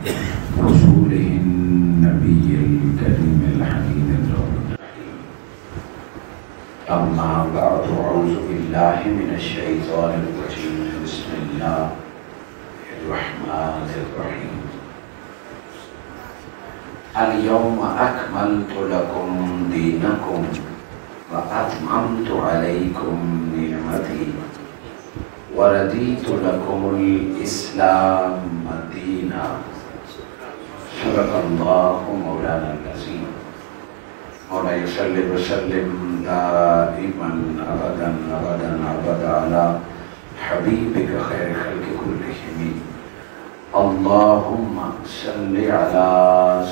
رسوله النبي الكريم الحليم الرحيم. أما بعد، أعوذ بالله من الشيطان الرجيم. بسم الله الرحمن الرحيم. اليوم أكملت لكم دينكم وأتممت عليكم نعمتي ورضيت لكم الإسلام دينا. صدق الله مولانا العظيم. مولا يصلي وسلم دائما أبدا أبدا أبدا على حبيبك خير خلق كلهم. اللهم صل على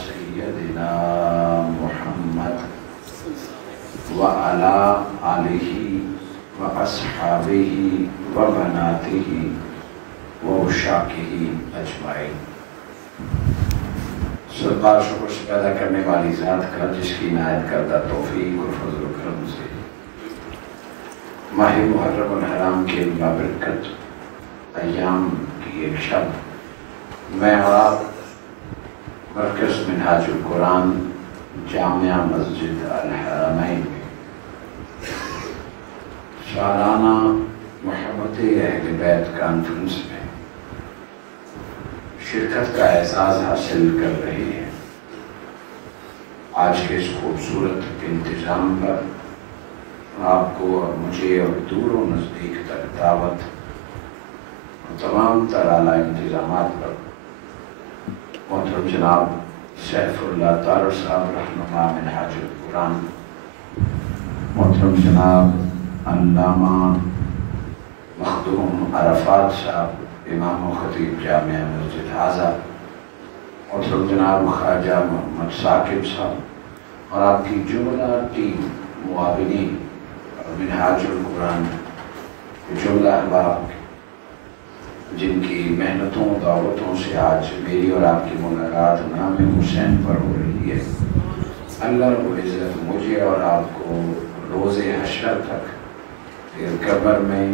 سيدنا محمد وعلى آله وأصحابه وبناته وعشاقه أجمعين. سرکار شکر سے پیدا کرنے والی ذات کا، جس کی عنایت کردہ توفیق اور فضل و کرم سے ماہ محرم الحرام کے بابرکت ایام کی ایک شب میں اور آپ مرکز منہاج القرآن جامعہ مسجد الحرمین میں سالانہ محبت اہل بیت کانفرنس میں شرکت کا اعزاز حاصل کر رہے ہیں. آج کے اس خوبصورت انتظام پر آپ کو اور مجھے اور دور و نزدیک تک دعوت اور تمام تر اعلیٰ انتظامات پر محترم جناب سیف اللہ طارر صاحب رہنما منہاج القرآن، محترم جناب علامہ مخدوم عرفات صاحب امام و خطیب جامعہ مسجد حاضہ، محترم جناب خواجہ محمد ثاقب صاحب اور آپ کی جملہ ٹیم معاونین اور منہاج القرآن جملہ احباب جن کی محنتوں دعوتوں سے آج میری اور آپ کی ملاقات نام حسین پر ہو رہی ہے. اللہ رب العزت مجھے اور آپ کو روز حشر تک، پھر قبر میں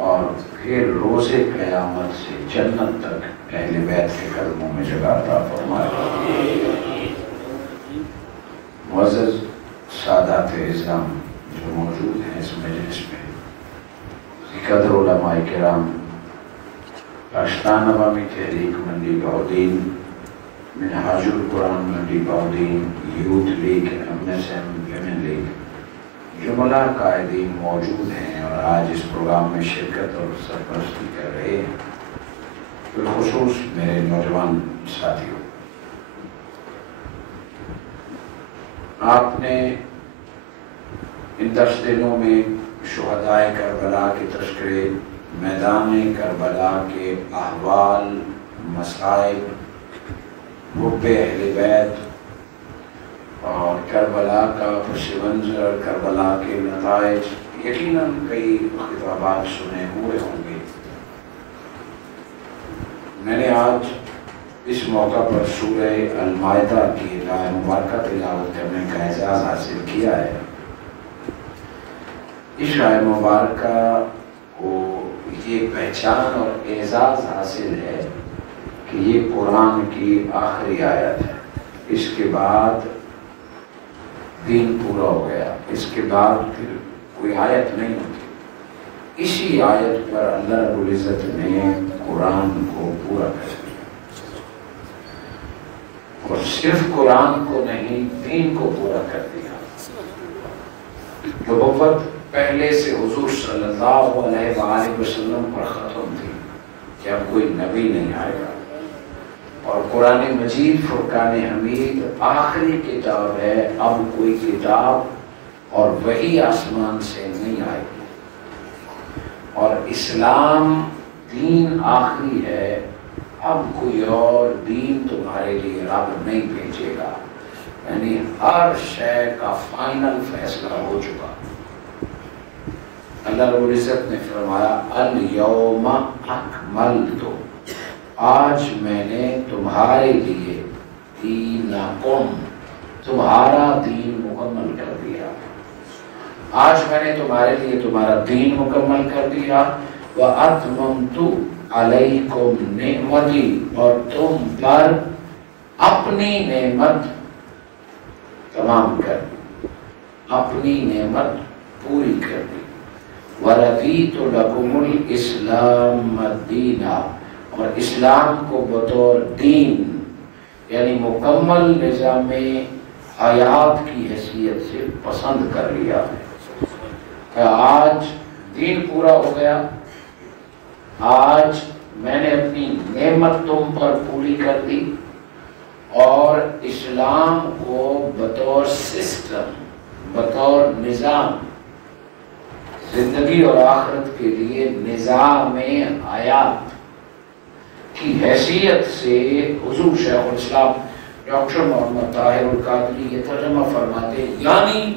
اور پھر روز قیامت سے جنت تک اہل بیت کے قدموں میں جگہ عطا فرمائے. معزز سادات اعظام جو موجود ہیں اس مجلس میں، قدر علماء کرام، پاکستان عوامی تحریک منڈی بہودین، Minhaj ul Quran Mandi Bahauddin, youth league, MSM women league, جملہ قائدین موجود ہیں اور آج اس پروگرام میں شرکت اور سرپرستی کر رہے ہیں. بالخصوص میرے نوجوان ساتھیوں، آپ نے ان 10 دنوں میں شہدائے کربلا کے تذکرے، میدان کربلا کے احوال، مسائل، حب اہل بیت اور کربلا کا پس منظر، کربلا کے نتائج، یقیناً کئی خطابات سنے ہوئے ہوں گے. میں نے آج اس موقع پر سورہ المائدہ کی آیت مبارکہ تلاوت کرنے کا اعزاز حاصل کیا ہے. اس آیت مبارکہ کو یہ پہچان اور اعزاز حاصل ہے کہ یہ قرآن کی آخری آیت ہے. اس کے بعد دین پورا ہو گیا، اس کے بعد پھر کوئی آیت نہیں ہوتی. اسی آیت پر اللہ رب العزت نے قرآن کو پورا کر دیا، اور صرف قرآن کو نہیں، دین کو پورا کر دیا. نبوت پہلے سے حضور صلی اللہ علیہ وآلہ وسلم پر ختم تھی کہ اب کوئی نبی نہیں آئے گا، اور قرآن مجید فرقان حمید آخری کتاب ہے. اب کوئی کتاب اور وحی آسمان سے نہیں آئے گی، اور اسلام دین آخری ہے. اب کوئی اور دین تمہارے لیے رب نہیں بھیجے گا، یعنی ہر شے کا فائنل فیصلہ ہو چکا. اللہ رب العزت نے فرمایا الیوم اکملت، آج میں نے تمہارے لیے دینکم، تمہارا دین مکمل کر دیا. آج میں نے تمہارے لیے تمہارا دین مکمل کر دیا. وَأَتْمَمْتُ، علیکم نعمتی، اور تم پر اپنی نعمت تمام کر دی، اپنی نعمت پوری کر دی۔ وَرَضِيتُ لَكُمُ الْإِسْلَامَ دِينًا، اور اسلام کو بطور دین یعنی مکمل نظام حیات کی حیثیت سے پسند کر لیا ہے کہ آج دین پورا ہو گیا، آج میں نے اپنی نعمت تم پر پوری کر دی، اور اسلام کو بطور سسٹم، بطور نظام زندگی اور آخرت کے لیے نظام حیات کی حیثیت سے حضور شیخ الاسلام ڈاکٹر محمد طاہر القادری یہ ترجمہ فرماتے ہیں، یعنی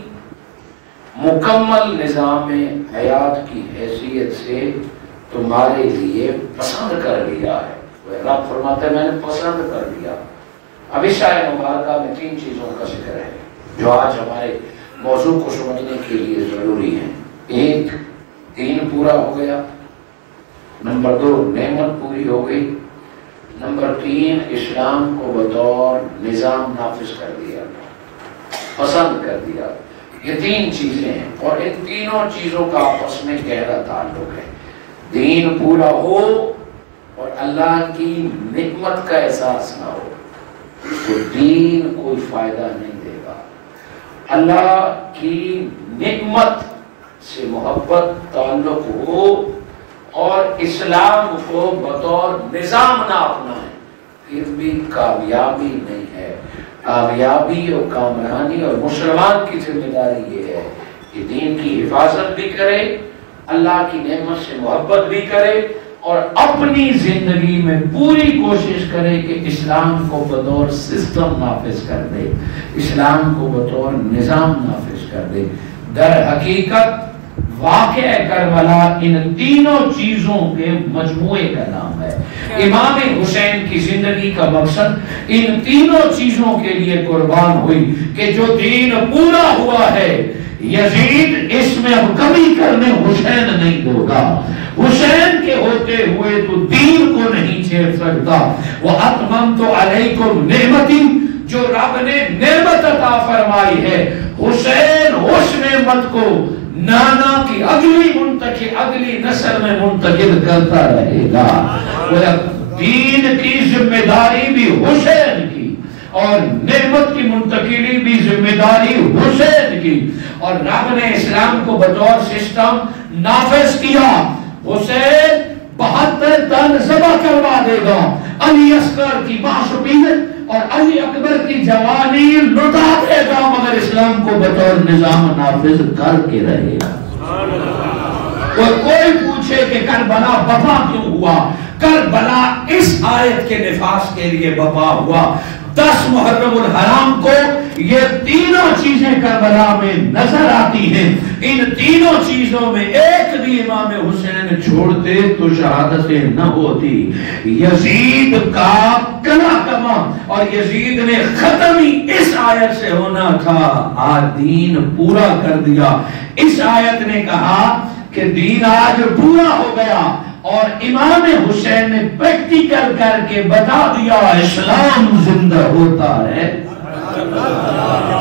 مکمل نظام حیات کی حیثیت سے تمہارے لیے پسند کر لیا ہے۔ رب فرماتے ہیں میں نے پسند کر لیا۔ اب اس آیت مبارکہ میں 3 چیزوں کا ذکر ہے جو آج ہمارے موضوع کو سمجھنے کے لیے ضروری ہیں۔ 1، دین پورا ہو گیا، نمبر 2، نعمت پوری ہو گئی، نمبر 3، اسلام کو بطور نظام نافذ کر دیا، پسند کر دیا۔ یہ 3 چیزیں ہیں، اور ان تینوں چیزوں کا آپس میں گہرا تعلق ہے۔ دین پورا ہو اور اللہ کی نعمت کا احساس نہ ہو تو دین کوئی فائدہ نہیں دے گا۔ اللہ کی نعمت سے محبت تعلق ہو اور اسلام کو بطور نظام نہ اپنائے، پھر بھی کامیابی نہیں ہے۔ کامیابی اور کامرانی اور مسلمان کی ذمہ داری یہ ہے کہ دین کی حفاظت بھی کرے، اللہ کی نعمت سے محبت بھی کرے، اور اپنی زندگی میں پوری کوشش کرے کہ اسلام کو بطور سسٹم نافذ کر دے، اسلام کو بطور نظام نافذ کر دے۔ در حقیقت واقعہ کربلا ان تینوں چیزوں کے مجموعے کا نام ہے۔ امام حسین کی زندگی کا مقصد ان تینوں چیزوں کے لیے قربان ہوئی کہ جو دین پورا ہوا ہے یزید اس میں اب کمی کرنے حسین نہیں ہوگا، حسین کے ہوتے ہوئے تو دین کو نہیں چھیڑ سکتا۔ وَأَتْمَمْتُ عَلَيْكُمْ نِعْمَتِي، جو رب نے نعمت عطا فرمائی ہے، حسین اس نعمت کو نانا کی اگلی نسل میں منتقل کرتا رہے گا۔ دین کی ذمہ داری بھی حسین کی اور نعمت کی منتقلی بھی ذمہ داری حسین کی، اور رب نے اسلام کو بطور سسٹم نافذ کیا۔ حسین 72 تن ذبح کروا دے گا، علی اصغر کی معصومیت اور علی اکبر کی جوانی لٹا دے گا، مگر اسلام کو بطور نظام نافذ کر کے رہے گا۔ کوئی پوچھے کہ کربلا بپا کیوں ہوا؟ کربلا اس آیت کے نفاذ کے لیے بپا ہوا۔ 10 محرم الحرام کو یہ تینوں چیزیں کربلا میں نظر آتی ہیں۔ ان تینوں چیزوں میں ایک بھی امام حسین چھوڑتے تو شہادتیں نہ ہوتی۔ یزید کا کلا کما اور یزید نے ختم ہی اس آیت سے ہونا تھا، آج دین پورا کر دیا۔ اس آیت نے کہا کہ دین آج پورا ہو گیا، اور امام حسین نے پریکٹیکل کر کے بتا دیا اسلام زندہ ہوتا ہے۔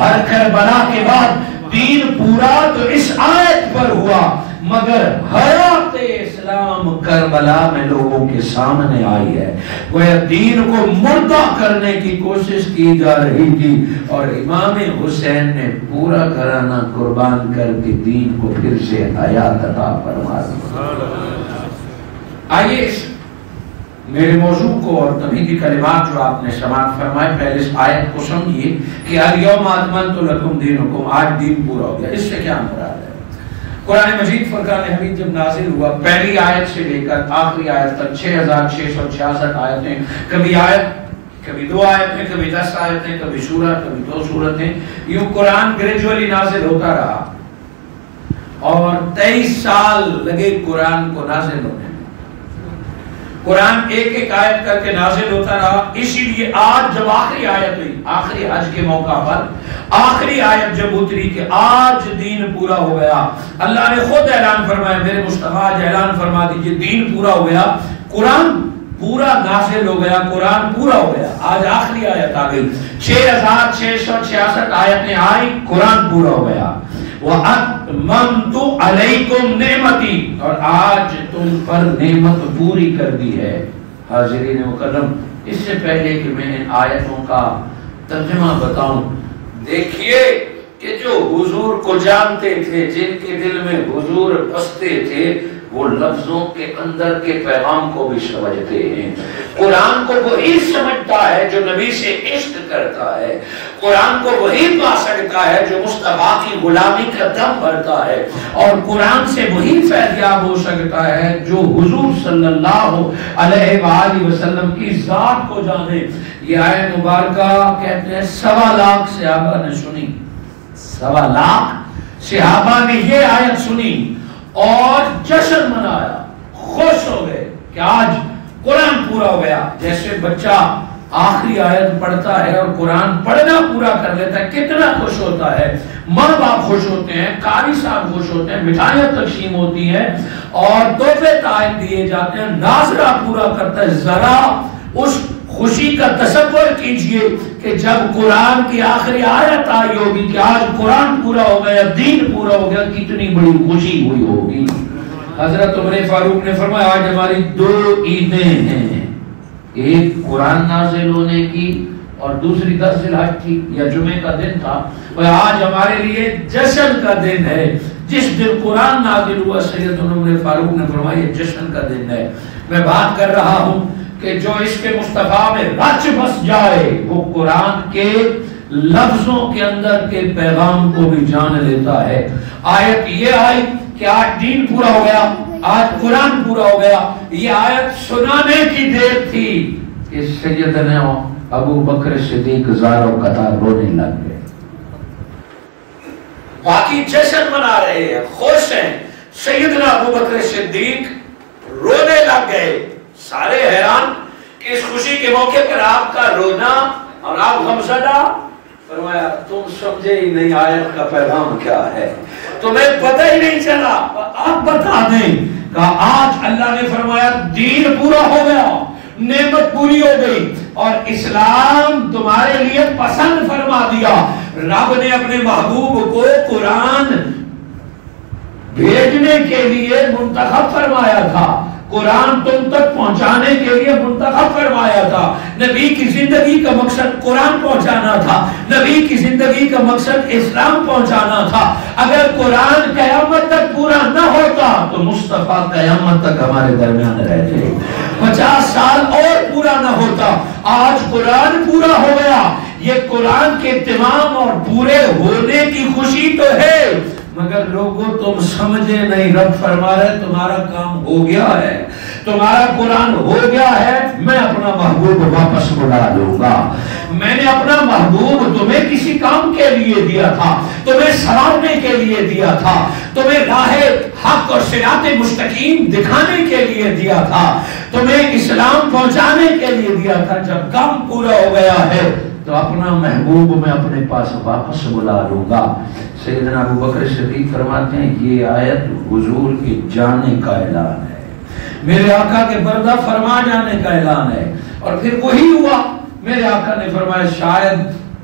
ہر کربلا کے بعد دین پورا تو اس آیت پر ہوا، مگر حیات اسلام کربلا میں لوگوں کے سامنے آئی ہے۔ وہ دین کو مردہ کرنے کی کوشش کی جا رہی تھی، اور امام حسین نے پورا گھرانہ قربان کر کے دین کو پھر سے حیات عطا فرما دی۔ آئیے اس میرے موضوع کو اور تمہیدی کلمات جو آپ نے سماعت فرمائے، پہلے اس آیت کو سمجھیے کہ الیوم اکملت لکم دینکم، آج دین پورا ہو گیا۔ اس سے کیا مراد ہے؟ قرآن مجید فرقان حمید جب نازل ہوا، پہلی آیت سے لے کر آخری آیت تک 6666 آیتیں، کبھی آیت، کبھی 2 آیتیں، کبھی 10 آیتیں، کبھی سورت، کبھی 2 سورتیں، یوں قرآن گریجولی نازل ہوتا رہا، اور 23 سال لگے قرآن کو نازل ہونے۔ قرآن ایک آیت کر کے نازل ہوتا رہا، اسی لیے آج جب آخری آیت ہوئی، آخری حج کے موقع پر آخری آیت جب اتری کہ آج دین پورا ہو گیا، اللہ نے خود اعلان فرمایا، میرے مصطفیٰ آج اعلان فرما دیجئے دین پورا ہو گیا۔ قرآن پورا نازل ہو گیا، قرآن پورا ہو گیا. آج آخری آیت آ گئی، 6666 آیتیں آئی، قرآن پورا ہو گیا. وَأَتْمَمْتُ عَلَيْكُمْ نِعْمَتِي، اور آج تم پر نعمت پوری کر دی ہے. حاضرین مکرم، اس سے پہلے کہ میں ان آیتوں کا ترجمہ بتاؤں، دیکھیے کہ جو حضور کو جانتے تھے، جن کے دل میں حضور بستے تھے، وہ لفظوں کے اندر کے پیغام کو بھی سمجھتے ہیں. قرآن کو وہی سمجھتا ہے جو نبی سے عشق کرتا ہے. قرآن کو وہی پا سکتا ہے جو مصطفیٰ کی غلامی کا دم بھرتا ہے. اور قرآن سے وہی فیضیاب ہو سکتا ہے جو حضور صلی اللہ علیہ وآلہ وسلم کی ذات کو جانے. یہ آیت مبارکہ کہتے ہیں 1.25 لاکھ صحابہ نے سنی. 1.25 لاکھ صحابہ نے یہ آیت سنی اور جشن منایا، خوش ہو گئے کہ آج قرآن پورا ہو گیا. جیسے بچہ آخری آیت پڑھتا ہے اور قرآن پڑھنا پورا کر لیتا ہے، کتنا خوش ہوتا ہے. ماں باپ خوش ہوتے ہیں، قاری صاحب خوش ہوتے ہیں، مٹھائیاں تقسیم ہوتی ہیں اور تحفے تحائف دیے جاتے ہیں. ناظرہ پورا کرتا ہے. ذرا اس خوشی کا تصور کیجئے کہ جب قرآن کی آخری آیت آئی ہوگی کہ آج قرآن پورا ہو گیا، دین پورا ہو گیا، کتنی بڑی خوشی ہوئی ہوگی. حضرت عمر فاروق نے فرمایا آج ہماری 2 عیدیں ہیں، ایک قرآن نازل ہونے کی اور دوسری 10 ذی الحج تھی یا جمعے کا دن تھا. اور آج ہمارے لیے جشن کا دن ہے. جس دن قرآن نازل ہوا، سیدنا عمر فاروق نے فرمایا یہ جشن کا دن ہے. میں بات کر رہا ہوں کہ جو اس کے مصطفیٰ میں رچ بس جائے وہ قرآن کے لفظوں کے اندر کے پیغام کو بھی جان لیتا ہے. آیت یہ آئی کہ آج دین پورا ہو گیا، آج قرآن پورا ہو گیا. یہ آیت سنانے کی دیر تھی کہ سیدنا ابو بکر صدیق زار و قطار رونے لگ گئے. باقی جشن منا رہے ہیں، خوش ہیں. سیدنا ابو بکر صدیق رونے لگ گئے. سارے حیران کہ اس خوشی کے موقع پر آپ کا رونا اور آپ غمزدہ. فرمایا تم سمجھے ہی نہیں آیت کا پیغام کیا ہے، تمہیں پتہ ہی نہیں چلا. آپ بتا دیں کہ آج اللہ نے فرمایا دین پورا ہو گیا، نعمت پوری ہو گئی اور اسلام تمہارے لیے پسند فرما دیا. رب نے اپنے محبوب کو قرآن بھیجنے کے لیے منتخب فرمایا تھا، قرآن تم تک پہنچانے کے لیے منتخب فرمایا تھا. نبی کی زندگی کا مقصد قرآن پہنچانا تھا، نبی کی زندگی کا مقصد اسلام پہنچانا تھا. اگر قرآن قیامت تک پورا نہ ہوتا تو مصطفیٰ قیامت تک ہمارے درمیان رہتے، 50 سال اور پورا نہ ہوتا. آج قرآن پورا ہو گیا. یہ قرآن کے تمام اور پورے ہونے کی خوشی تو ہے، مگر لوگوں تم سمجھے نہیں. رب فرما رہے تمہارا کام ہو گیا ہے، تمہارا قرآن ہو گیا ہے، میں اپنا محبوب واپس بلا لوں گا. میں نے اپنا محبوب تمہیں کسی کام کے لیے دیا تھا، تمہیں سنوارنے کے لیے دیا تھا، تمہیں راہ حق اور صراط مستقیم دکھانے کے لیے دیا تھا، تمہیں اسلام پہنچانے کے لیے دیا تھا. جب کام پورا ہو گیا ہے تو اپنا محبوب میں اپنے پاس واپس بلا لوں گا. سیدنا ابو بکر صدیق فرماتے ہیں یہ آیت حضور کے جانے کا اعلان ہے، میرے آقا کے پردہ فرما جانے کا اعلان ہے. اور پھر وہی ہوا. میرے آقا نے فرمایا شاید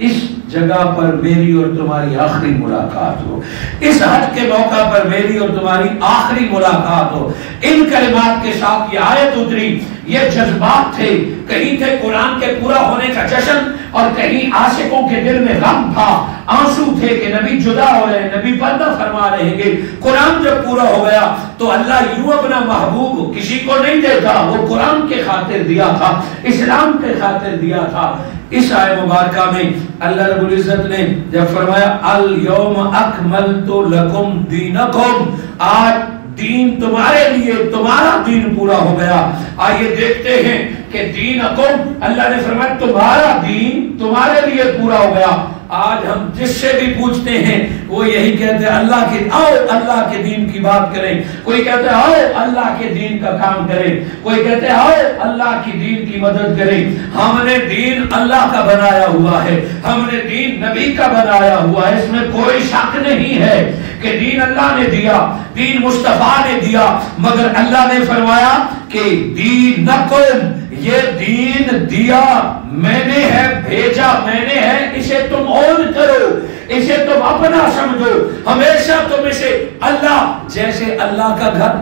اس جگہ پر میری اور تمہاری آخری ملاقات ہو، اس حج کے موقع پر میری اور تمہاری آخری ملاقات ہو. ان کلمات کے ساتھ یہ آیت اتری. یہ جذبات تھے، کہیں تھے قرآن کے پورا ہونے کا جشن اور کہیں عاشقوں کے دل میں غم تھا، آنسو تھے کہ نبی جدا ہو رہے ہیں، نبی پردہ فرما رہیں گے. قرآن جب پورا ہو گیا تو اللہ یوں اپنا محبوب کسی کو نہیں دیتا، وہ قرآن کے خاطر دیا تھا، اسلام کے خاطر دیا تھا. اس آیت مبارکہ میں اللہ رب العزت نے جب فرمایا الیوم اکملت لکم دینکم، آج دین تمہارے لیے، تمہارا دین پورا ہو گیا. آئیے دیکھتے ہیں کہ دینکم، اللہ نے فرمایا تمہارا دین تمہارے لیے پورا ہو گیا. آج ہم جس سے بھی پوچھتے ہیں وہ یہی کہتے ہیں اللہ کے آؤ اللہ کے دین کی بات کریں، کوئی کہتے ہیں آؤ اللہ کے دین کا کام کریں، کوئی کہتے ہیں آؤ اللہ کی دین کی مدد کریں۔ ہم نے دین اللہ کا بنایا ہوا ہے، ہم نے دین نبی کا بنایا ہوا ہے، اس میں کوئی شک نہیں ہے کہ دین اللہ نے دیا، دین مصطفیٰ نے دیا، مگر اللہ نے فرمایا کہ دینکم، یہ دین دیا میں نے ہے، بھیجا میں نے ہے، اسے تم اون کرو، اسے تم اپنا سمجھو، ہمیشہ تم اسے اللہ، جیسے اللہ کا گھر،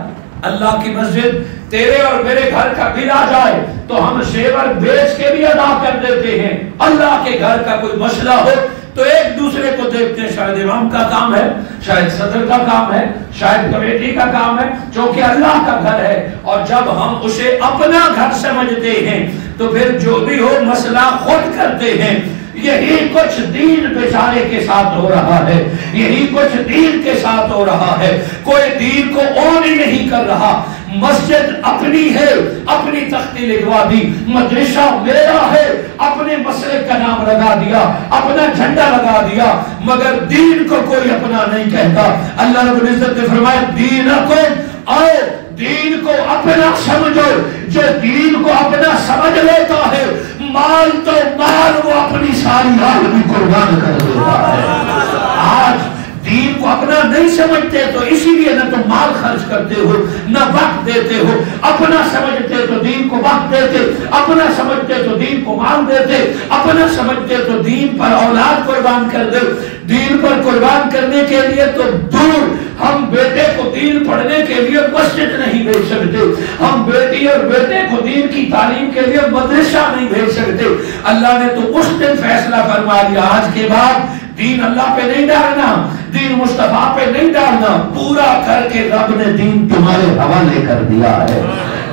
اللہ کی مسجد تیرے اور میرے گھر کا بل آ جائے تو ہم شیور بیچ کے بھی ادا کر دیتے ہیں۔ اللہ کے گھر کا کوئی مسئلہ ہو تو ایک دوسرے کو دیکھتے ہیں، شاید امام کا کام ہے، شاید صدر کا کام ہے، شاید کمیٹی کا کام ہے، چونکہ اللہ کا گھر ہے، اور جب ہم اسے اپنا گھر سمجھتے ہیں تو پھر جو بھی ہو مسئلہ خود کرتے ہیں۔ یہی کچھ دین بیچارے کے ساتھ ہو رہا ہے، یہی کچھ دین کے ساتھ ہو رہا ہے، کوئی دین کو اون ہی نہیں کر رہا۔ مسجد اپنی ہے، اپنی تختی لگوا دی، مدرسہ میرا ہے، اپنے مسلک کا نام لگا دیا، اپنا جھنڈا لگا دیا، مگر دین کو کوئی اپنا نہیں کہتا۔ اللہ رب العزت نے فرمایا دینکم، آؤ دین کو اپنا سمجھو، جو دین کو اپنا سمجھ لیتا ہے مال تو مال وہ اپنی ساری عالمی قربان کر دیتا ہے۔ آج دین کو اپنا نہیں سمجھتے تو اسی لیے نہ تو مال خرچ کرتے ہو، نہ وقت دیتے ہو، اپنا سمجھتے تو دین کو وقت دیتے، اپنا سمجھتے تو دین کو مال دیتے، اپنا سمجھتے تو دین پر اولاد قربان کر دے۔ دین پر قربان کرنے کے لیے تو دور، ہم بیٹے کو دین پڑھنے کے لیے مسجد نہیں بھیج سکتے، ہم بیٹی اور بیٹے کو دین کی تعلیم کے لیے مدرسہ نہیں بھیج سکتے۔ اللہ نے تو اس دن فیصلہ فرما لیا، آج کے بعد دین اللہ پہ نہیں ڈالنا، دین مصطفیٰ پہ نہیں ڈالنا، پورا کر کے رب نے دین تمہارے حوالے کر دیا ہے۔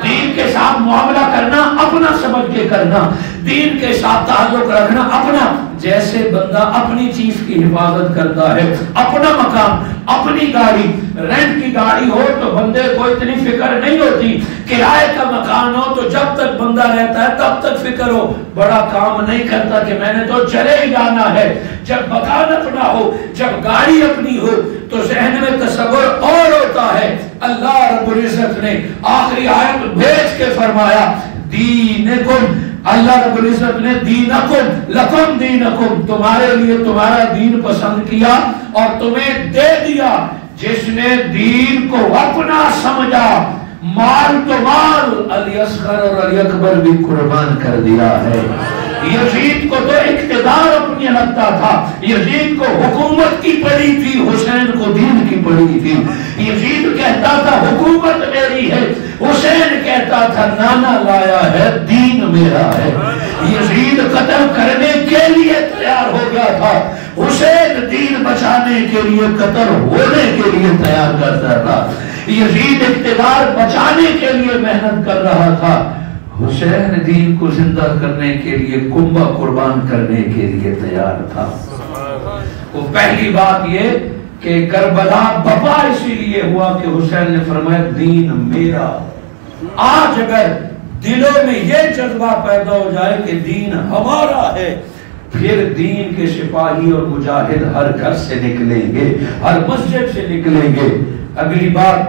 دین کے ساتھ معاملہ کرنا اپنا سمجھ کے کرنا، دین کے ساتھ تعلق رکھنا اپنا، جیسے بندہ اپنی چیز کی حفاظت کرتا ہے، اپنا مکان، اپنی گاڑی، رینٹ کی گاڑی ہو تو بندے کو اتنی فکر نہیں ہوتی، کرائے کا مکان ہو تو جب تک بندہ رہتا ہے تب تک فکر ہو، بڑا کام نہیں کرتا کہ میں نے تو چلے ہی جانا ہے۔ جب مکان اپنا ہو، جب گاڑی اپنی ہو تو ذہن میں تصور اور ہوتا ہے۔ اللہ رب العزت نے آخری آیت بھیج کے فرمایا دینکم، اللہ رب العزت نے دینکم لکم دینکم، تمہارے لیے تمہارا دین پسند کیا اور تمہیں دے دیا۔ جس نے دین کو اپنا سمجھا، مال تو مال، علی اصغر اور علی اکبر بھی قربان کر دیا ہے۔ یزید کو تو اقتدار اپنی لگتا تھا، یزید کو حکومت کی پڑی تھی، حسین کو دین کی پڑی تھی۔ یزید کہتا تھا حکومت میری ہے، حسین کہتا تھا نانا لایا ہے دین میرا ہے۔ یزید قتل کرنے کے لیے تیار ہو گیا تھا، حسین دین بچانے کے لیے قتل ہونے کے لیے تیار کرتا تھا۔ یزید اقتدار بچانے کے لیے محنت کر رہا تھا، حسین دین کو زندہ کرنے کے لیے کنبہ قربان کرنے کے لیے تیار تھا۔ وہ پہلی بات یہ کہ کربلا بپا اسی لیے ہوا کہ حسین نے فرمایا دین میرا۔ آج اگر دلوں میں یہ جذبہ پیدا ہو جائے کہ دین ہمارا ہے، پھر دین کے سپاہی اور مجاہد ہر گھر سے نکلیں گے، ہر مسجد سے نکلیں گے۔ اگلی بات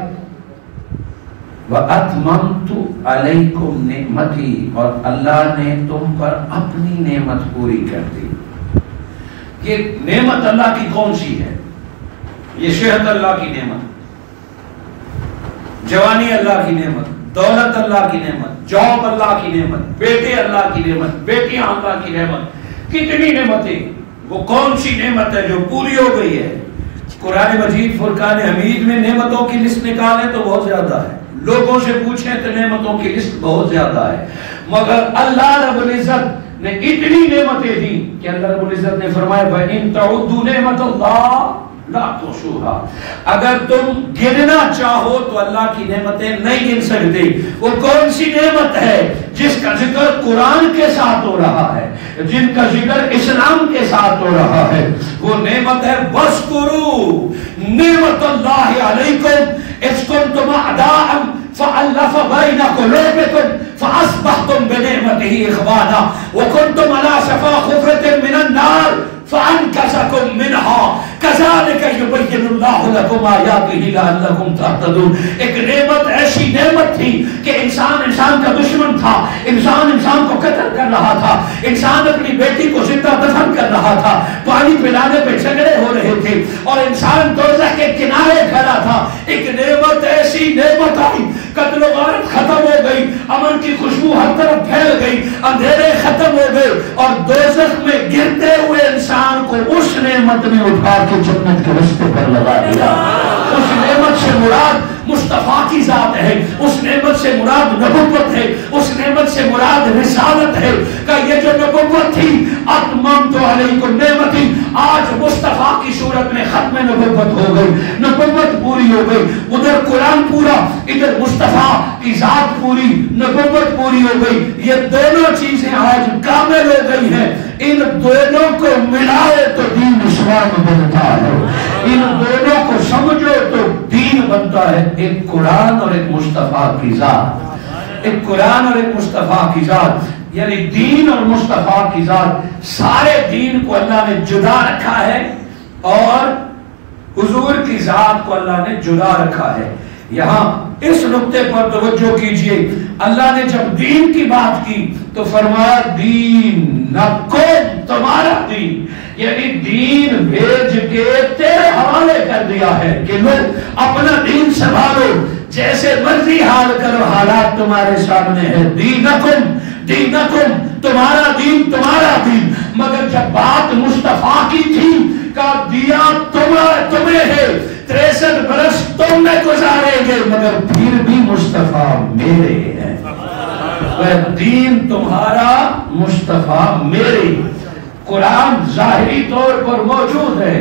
وَأَتْمَمْتُ عَلَيْكُمْ نِعْمَتِي، اور اللہ نے تم پر اپنی نعمت پوری کر دی۔ یہ نعمت اللہ کی کون سی ہے؟ یہ صحت اللہ کی نعمت، جوانی اللہ کی نعمت، دولت اللہ کی نعمت، جاب اللہ کی نعمت، بیٹے اللہ کی نعمت، بیٹیاں اللہ کی نعمت، کتنی نعمتیں۔ وہ کون سی نعمت ہے جو پوری ہو گئی ہے؟ قرآن مجید فرقان حمید میں نعمتوں کی لسٹ نکالیں تو بہت زیادہ ہے، لوگوں سے پوچھیں تو نعمتوں کی لسٹ بہت زیادہ ہے، مگر اللہ رب العزت نے اتنی نعمتیں دی کہ اللہ رب العزت نے فرمایا وَإِن تَعُدُّوا نِعْمَتَ اللَّهِ لَا تُحْصُوهَا، اگر تم گننا چاہو تو اللہ کی نعمتیں نہیں گن سکتے۔ وہ کون سی نعمت ہے جس کا ذکر قرآن کے ساتھ ہو رہا ہے، جن کا ذکر اسلام کے ساتھ ہو رہا ہے؟ وہ نعمت ہے وَاذْكُرُوا نِعْمَتَ اللَّهِ عَلَيْكُمْ إِذْ كُنْتُمْ أَعْدَاءً فَأَلَّفَ بَيْنَ قُلُوبِكُمْ فَأَصْبَحْتُمْ بِنِعْمَتِهِ إِخْوَانًا وَكُنْتُمْ عَلَى شَفَا حُفْرَةٍ مِنَ النَّارِ فَأَنْقَذَكُم مِّنْهَا كَذَلِكَ يُبَيِّنُ اللَّهُ لَكُمْ آيَاتِهِ لَعَلَّكُمْ تَهْتَدُونَ۔ ایک نعمت، ایسی نعمت تھی کہ انسان کا دشمن تھا، انسان کو قتل کر رہا تھا، انسان اپنی بیٹی کو زندہ دفن کر رہا تھا، پانی پلانے پہ جھگڑے ہو رہے تھے اور انسان دوزخ کے کنارے کھڑا تھا۔ ایک نعمت، ایسی نعمت آئی، قتل و غارت ختم ہو گئی، امن کی خوشبو ہر طرف پھیل گئی، اندھیرے ختم ہو گئے اور دوزخ میں گرتے ہوئے انسان کو اس نعمت نے اٹھا کے جنت کے راستے پر لگا دیا۔ اس نعمت سے مراد مصطفیٰ کی ذات ہے، اس نعمت سے مراد نبوت ہے، اس نعمت سے مراد رسالت ہے کہ یہ جو نبوت تھی اتممت علیکم نعمتی، آج مصطفیٰ کی صورت میں ختم نبوت ہو گئی، نبوت پوری ہو گئی۔ ادھر قرآن پورا، ادھر مصطفیٰ کی ذات پوری، نبوت پوری ہو گئی۔ یہ دونوں چیزیں آج کامل ہو گئی ہیں۔ ان دونوں کو ملائے تو دین اسلام بنتا ہے، ان دونوں کو سمجھو تو دین بنتا ہے۔ ایک قرآن اور ایک مصطفیٰ کی ذات، ایک قرآن اور ایک مصطفیٰ کی ذات، یعنی دین اور مصطفیٰ کی ذات۔ سارے دین کو اللہ نے جدا رکھا ہے اور حضور کی ذات کو اللہ نے جدا رکھا ہے۔ یہاں اس نقطے پر توجہ کیجئے، اللہ نے جب دین کی بات کی تو فرمایا دینکم، تمہارا دین، یعنی دین بھیج کے تیرے حوالے کر دیا ہے کہ لوگ اپنا دین سنبھالو، جیسے مرضی حال کرو، حالات تمہارے سامنے ہے۔ دینکم، دینکم، تمہارا دین، تمہارا دین۔ مگر جب بات مصطفیٰ کی تھی کہ دیا تمہیں ہے، 63 برس تم میں گزاریں گے، مگر پھر بھی مصطفیٰ میرے ہیں۔ دین تمہارا، مصطفیٰ میرے۔ قرآن ظاہری طور پر موجود ہے،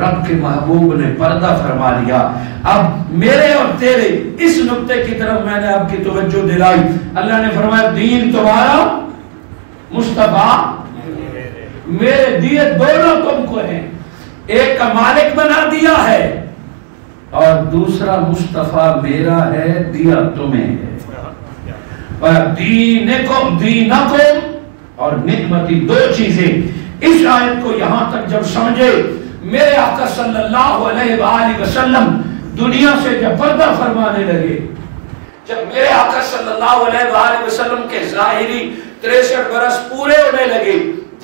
رب کے محبوب نے پردہ فرما لیا۔ اب میرے اور تیرے اس نقطے کی طرف میں نے آپ کی توجہ دلائی۔ اللہ نے فرمایا دین تمہارا، مصطفیٰ میرے، دیے دونوں تم کو ہیں۔ ایک کا مالک بنا دیا ہے اور دوسرا مصطفیٰ میرا ہے، دیا تمہیں ہے۔ دینکم، دینکم اور نعمتی، دو چیزیں۔ اس آیت کو یہاں تک جب سمجھے، میرے آقا صلی اللہ علیہ وآلہ وسلم دنیا سے جب پردہ فرمانے لگے، جب میرے آقا صلی اللہ علیہ وآلہ وسلم کے ظاہری 63 برس پورے ہونے لگے،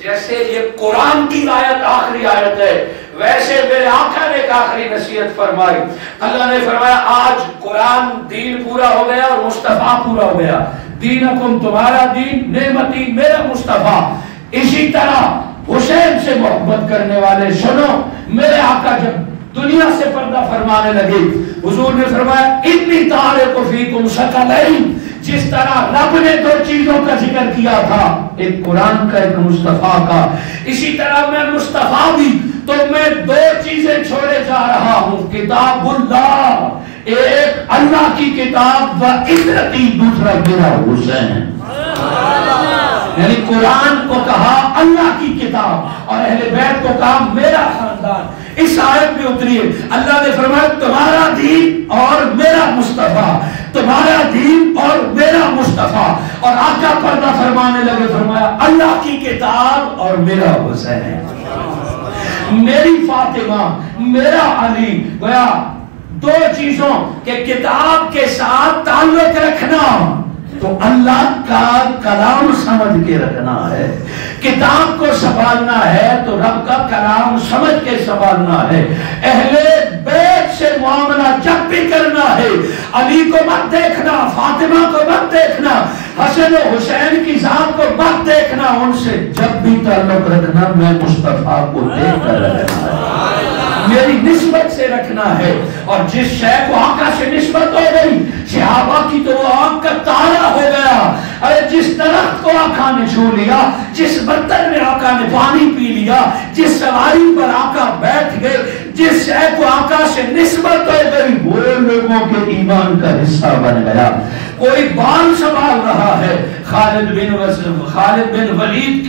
جیسے یہ قرآن کی آیت آخری آیت ہے، ویسے میرے آقا نے ایک آخری نصیحت فرمائی۔ اللہ نے فرمایا آج قرآن دین پورا ہو گیا اور مصطفیٰ پورا ہو گیا۔ دینکم، تمہارا دین، نعمتی، میرا مصطفیٰ۔ اسی طرح حسین سے محبت کرنے والے سنو، میرے آقا جب دنیا سے پردہ فرمانے لگے، حضور نے فرمایا انی تارک فیکم ثقلین۔ جس طرح رب نے دو چیزوں کا ذکر کیا تھا، ایک قرآن کا، ایک مصطفیٰ کا، اسی طرح میں مصطفیٰ بھی تو میں دو چیزیں چھوڑے جا رہا ہوں۔ کتاب اللہ، ایک اللہ کی کتاب، و عزتی، دوسرا میرا حسین۔ یعنی قرآن کو کہا اللہ کی کتاب اور اہل بیت کو کہا میرا خاندان۔ اس آیت میں اتری ہے، اللہ نے فرمایا تمہارا دین اور میرا مصطفیٰ، تمہارا دین اور میرا مصطفیٰ۔ اور آقا پردہ فرمانے لگے، فرمایا اللہ کی کتاب اور میرا حسین، میری فاطمہ، میرا علی۔ گویا دو چیزوں کے کتاب کے ساتھ تعلق رکھنا تو اللہ کا کلام سمجھ کے رکھنا ہے، کتاب کو سنبھالنا ہے تو رب کا کلام سمجھ کے سنبھالنا ہے۔ اہل بیت سے معاملہ جب بھی کرنا ہے، علی کو مت دیکھنا، فاطمہ کو مت دیکھنا، حسن و حسین کی ذات کو مت دیکھنا، ان سے جب بھی تعلق رکھنا میں مصطفیٰ کو دیکھ کر رکھنا ہے، میری نسبت سے رکھنا ہے۔ اور جس شے کو آقا سے نسبت ہو گئی، صحابہ کی تو وہ آنکھ کا تارا ہو گیا۔ ارے جس درخت کو آقا نے چھو لیا، جس برتن میں آقا نے پانی پی لیا، جس سواری پر آقا بیٹھ گئے، جس شے کو آقا سے نسبت ہو گئی، وہ لوگوں کے ایمان کا حصہ بن گیا۔ کوئی بال سنبھال رہا ہے، خالد بن ولید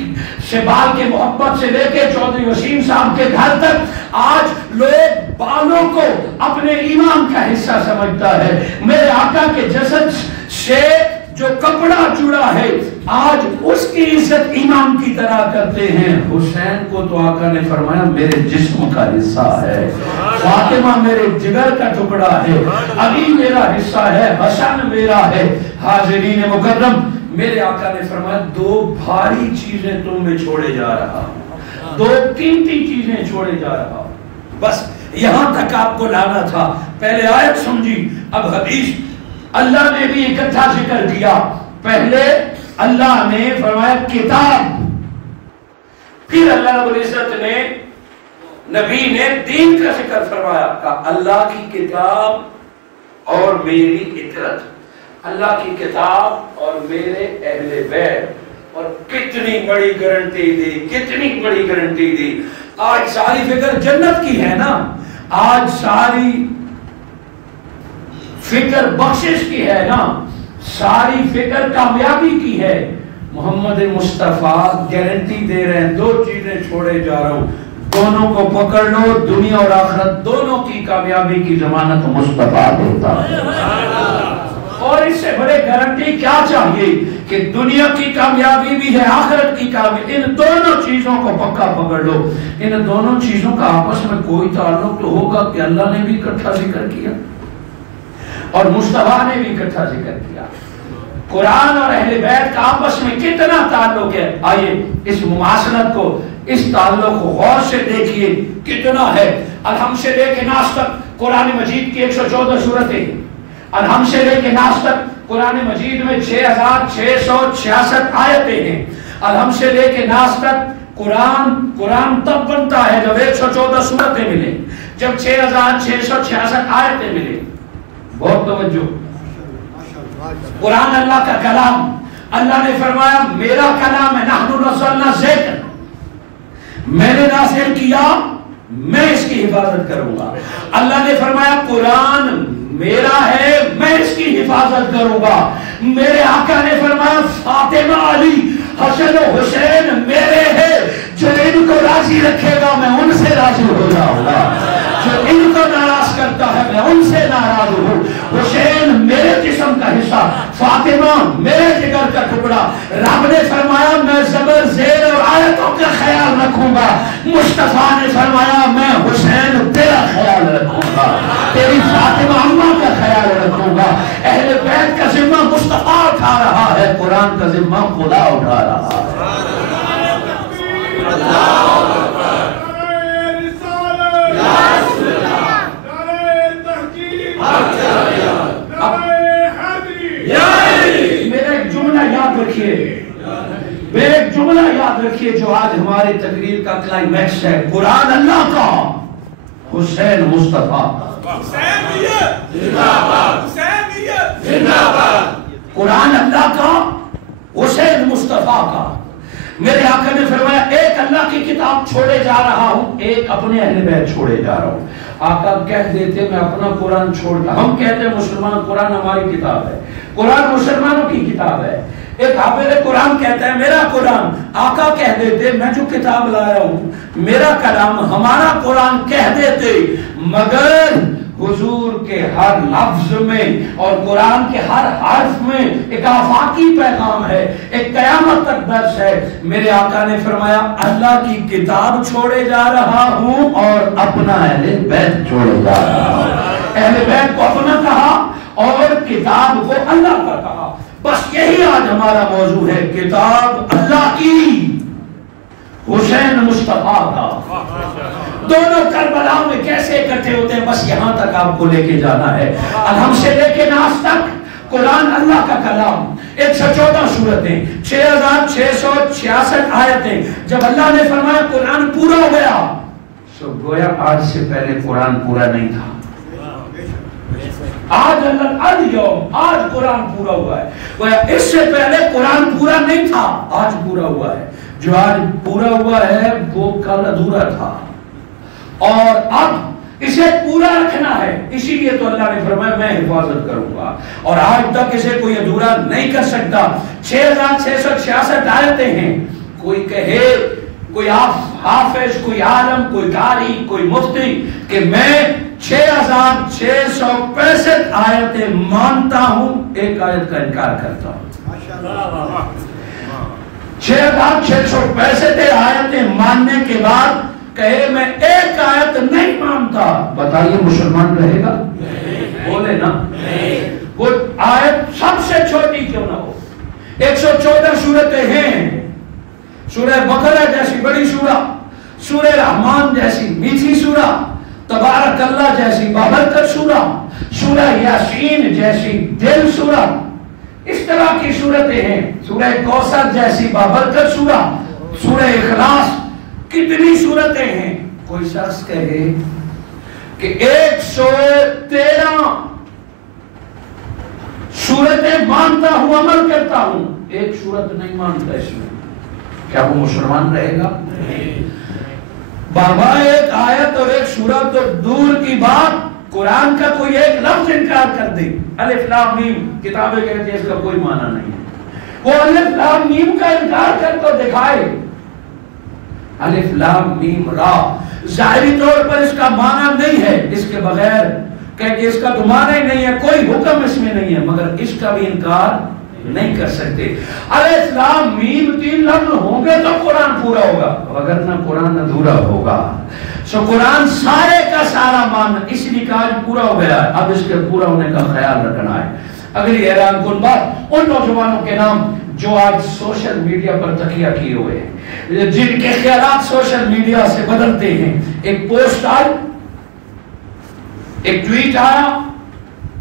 سے بال کے محبت سے لے کے چودھری وسیم صاحب کے گھر تک، آج لوگ بالوں کو اپنے ایمان کا حصہ سمجھتا ہے۔ میرے آقا کے جسد سے جو کپڑا جڑا ہے، آج اس کی عزت امام کی طرح کرتے ہیں. حسین کو تو آقا نے فرمایا میرے جسم کا حصہ ہے, فاطمہ میرے جگر کا ٹکڑا ہے, علی میرا حصہ ہے, حسن میرا ہے. حاضرین مکرم, میرے آقا نے فرمایا دو بھاری چیزیں تم میں چھوڑے جا رہا ہوں, دو قیمتی چیزیں چھوڑے جا رہا ہوں. بس یہاں تک آپ کو لانا تھا. پہلے آیت سمجھی, اب حدیث. اللہ نے بھی اکٹھا ذکر کیا. پہلے اللہ نے فرمایا کتاب, پھر اللہ رب العزت نے نبی نے دین کا ذکر فرمایا. کہ اللہ کی کتاب اور میری اطاعت, اللہ کی کتاب اور میرے اہل بیت. اور کتنی بڑی گارنٹی دی, کتنی بڑی گارنٹی دی. آج ساری فکر جنت کی ہے نا, آج ساری فکر بخشش کی ہے نا, ساری فکر کامیابی کی ہے. محمد مصطفیٰ گارنٹی دے رہے ہیں دو چیزیں چھوڑے جا رہا ہوں, دونوں کو پکڑ لو, دنیا اور آخرت دونوں کی کامیابی کی ضمانت مصطفیٰ دیتا ہے. اور اس سے بڑے گارنٹی کیا چاہیے کہ دنیا کی کامیابی بھی ہے, آخرت کی کامیابی. ان دونوں چیزوں کو پکا پکڑ لو. ان دونوں چیزوں کا آپس میں کوئی تعلق تو ہوگا کہ اللہ نے بھی اکٹھا ذکر کیا اور مصطفیٰ نے بھی اکٹھا ذکر کیا. قرآن اور اہل بیت کا آپس میں کتنا تعلق ہے. آئیے اس مماثلت کو, اس تعلق کو غور سے دیکھیے کتنا ہے. الحم سے لے کے ناس تک قرآن مجید کی 114 سورتیں, الحم سے لے کے ناس تک قرآن مجید میں 6666 آیتیں ہیں. الحم سے لے کے ناس تک قرآن تب بنتا ہے جب 114 سورتیں ملیں, جب 6666 آیتیں ملیں. بہت توجہ. قرآن اللہ کا کلام, اللہ نے فرمایا میرا کلام ہے. نحن نزلنا ذکر, میں نے نازل کیا, میں اس کی حفاظت کروں گا. اللہ نے فرمایا قرآن میرا ہے, میں اس کی حفاظت کروں گا. میرے آقا نے فرمایا فاطمہ, علی, حسن و حسین میرے ہیں, جو ان کو راضی رکھے گا میں ان سے راضی ہو جاؤں گا, جو ان کو ناراض کرتا ہے میں ان سے ناراض ہوں. حسین میرے جسم کا حصہ, فاطمہ میرے جگر کا ٹکڑا. رب نے فرمایا میں زبر زیر اور آیتوں کا خیال رکھوں گا. مصطفیٰ نے فرمایا میں حسین تیرا خیال رکھوں گا, تیری فاطمہ اماں کا خیال رکھوں گا. اہل بیت کا ذمہ مصطفیٰ اٹھا رہا ہے, قرآن کا ذمہ خدا اٹھا رہا ہے. میرا ایک جملہ یاد رکھیے, میرا ایک جملہ یاد رکھیے جو آج ہماری تقریر کا کلائمیکس ہے. قرآن اللہ کا, حسین مصطفیٰ کا. قرآن اللہ کا, حسین مصطفیٰ کا. میرے آقا نے فرمایا ایک اللہ کی کتاب چھوڑے جا رہا ہوں, ایک اپنے اہل بیت چھوڑے جا رہا ہوں. آقا کہہ دیتے میں اپنا قرآن چھوڑتا, ہم کہتے ہیں مسلمان قرآن ہماری کتاب ہے, قرآن مسلمانوں کی کتاب ہے. ایک حافظ قرآن کہتا ہے میرا قرآن. آقا کہہ دیتے میں جو کتاب لایا ہوں میرا کلام, ہمارا قرآن کہہ دیتے, مگر حضور کے ہر لفظ میں اور قرآن کے ہر حرف میں ایک آفاقی پیغام ہے, ایک قیامت تک درس ہے. میرے آقا نے فرمایا اللہ کی کتاب چھوڑے جا رہا ہوں اور اپنا اہل بیت چھوڑے جا رہا ہوں. اہل بیت کو اپنا کہا اور کتاب کو اللہ کا کہا. بس یہی آج ہمارا موضوع ہے, کتاب اللہ کی, حسین مصطفیٰ کا. دونوں کربلا میں کیسے اکٹھے ہوتے ہیں بس یہاں تک آپ کو لے کے جانا ہے. الحم سے لے کے ناس تک قرآن اللہ کا کلام, 114 سورتیں, 6666 آیتیں. جب اللہ نے فرمایا قرآن پورا ہو گیا, سو گویا آج سے پہلے قرآن پورا نہیں تھا. آج آج قرآن پورا ہوا ہے. گویا اس سے پہلے قرآن پورا نہیں تھا, آج پورا ہوا ہے. جو آج پورا ہوا ہے وہ کل ادھورا تھا اور اب اسے پورا رکھنا ہے. اسی لیے تو اللہ نے فرمایا میں حفاظت کروں گا, اور آج تک اسے کوئی ادھورا نہیں کر سکتا. 6666 آیتیں ہیں. کوئی کہے, کوئی حافظ, کوئی عالم, کوئی قاری, کوئی مفتی کہ میں 6665 آیتیں مانتا ہوں, ایک آیت کا انکار کرتا ہوں. 6665 آیتیں ماننے کے بعد کہے میں ایک آیت نہیں مانتا، بتائیے مسلمان رہے گا؟ بولے نا، وہ آیت سب سے چھوٹی کیوں نہ ہو۔ 114 سورتیں ہیں، سورہ بقرہ جیسی بڑی سورہ، سورہ رحمان جیسی میٹھی سورہ، تبارک اللہ جیسی بابرکت سورہ، سورہ یاسین جیسی دل سورہ، اس طرح کی سورتیں ہیں، سورہ کوثر جیسی بابرکت سورہ، سورہ اخلاص، کتنی سورتیں ہیں۔ کوئی شخص کہے کہ 113 سورتیں مانتا ہوں، عمل کرتا ہوں، ایک سورت نہیں مانتا، اس میں کیا وہ مسلمان رہے گا؟ بابا ایک آیت اور ایک سورت تو دور کی بات، قرآن کا کوئی ایک لفظ انکار کر دے، الف لام میم، کتابیں کہتے ہیں اس کا کوئی معنی نہیں ہے، وہ الف لام میم کا انکار کر تو دکھائے۔ الف لام میم را ظاہری طور پر اس کا معنی نہیں ہے، اس کے بغیر کہ اس کا تو معنی ہی نہیں ہے، کوئی حکم اس میں نہیں ہے، مگر اس کا بھی انکار نہیں کر سکتے۔ الف لام میم 3 لفظ ہوں گے تو قرآن پورا ہوگا، اگر نہ قرآن ادھورا ہوگا۔ سو قرآن سارے کا سارا معنی اس لیے کہ آج پورا ہو گیا ہے، اب اس کے پورا ہونے کا خیال رکھنا ہے۔ اگلی حیران کن بات، ان نوجوانوں کے نام جو آج سوشل میڈیا پر تکیہ کیے ہوئے ہیں، جن کے خیالات سوشل میڈیا سے بدلتے ہیں۔ ایک پوسٹ آئی، ایک ٹویٹ آیا،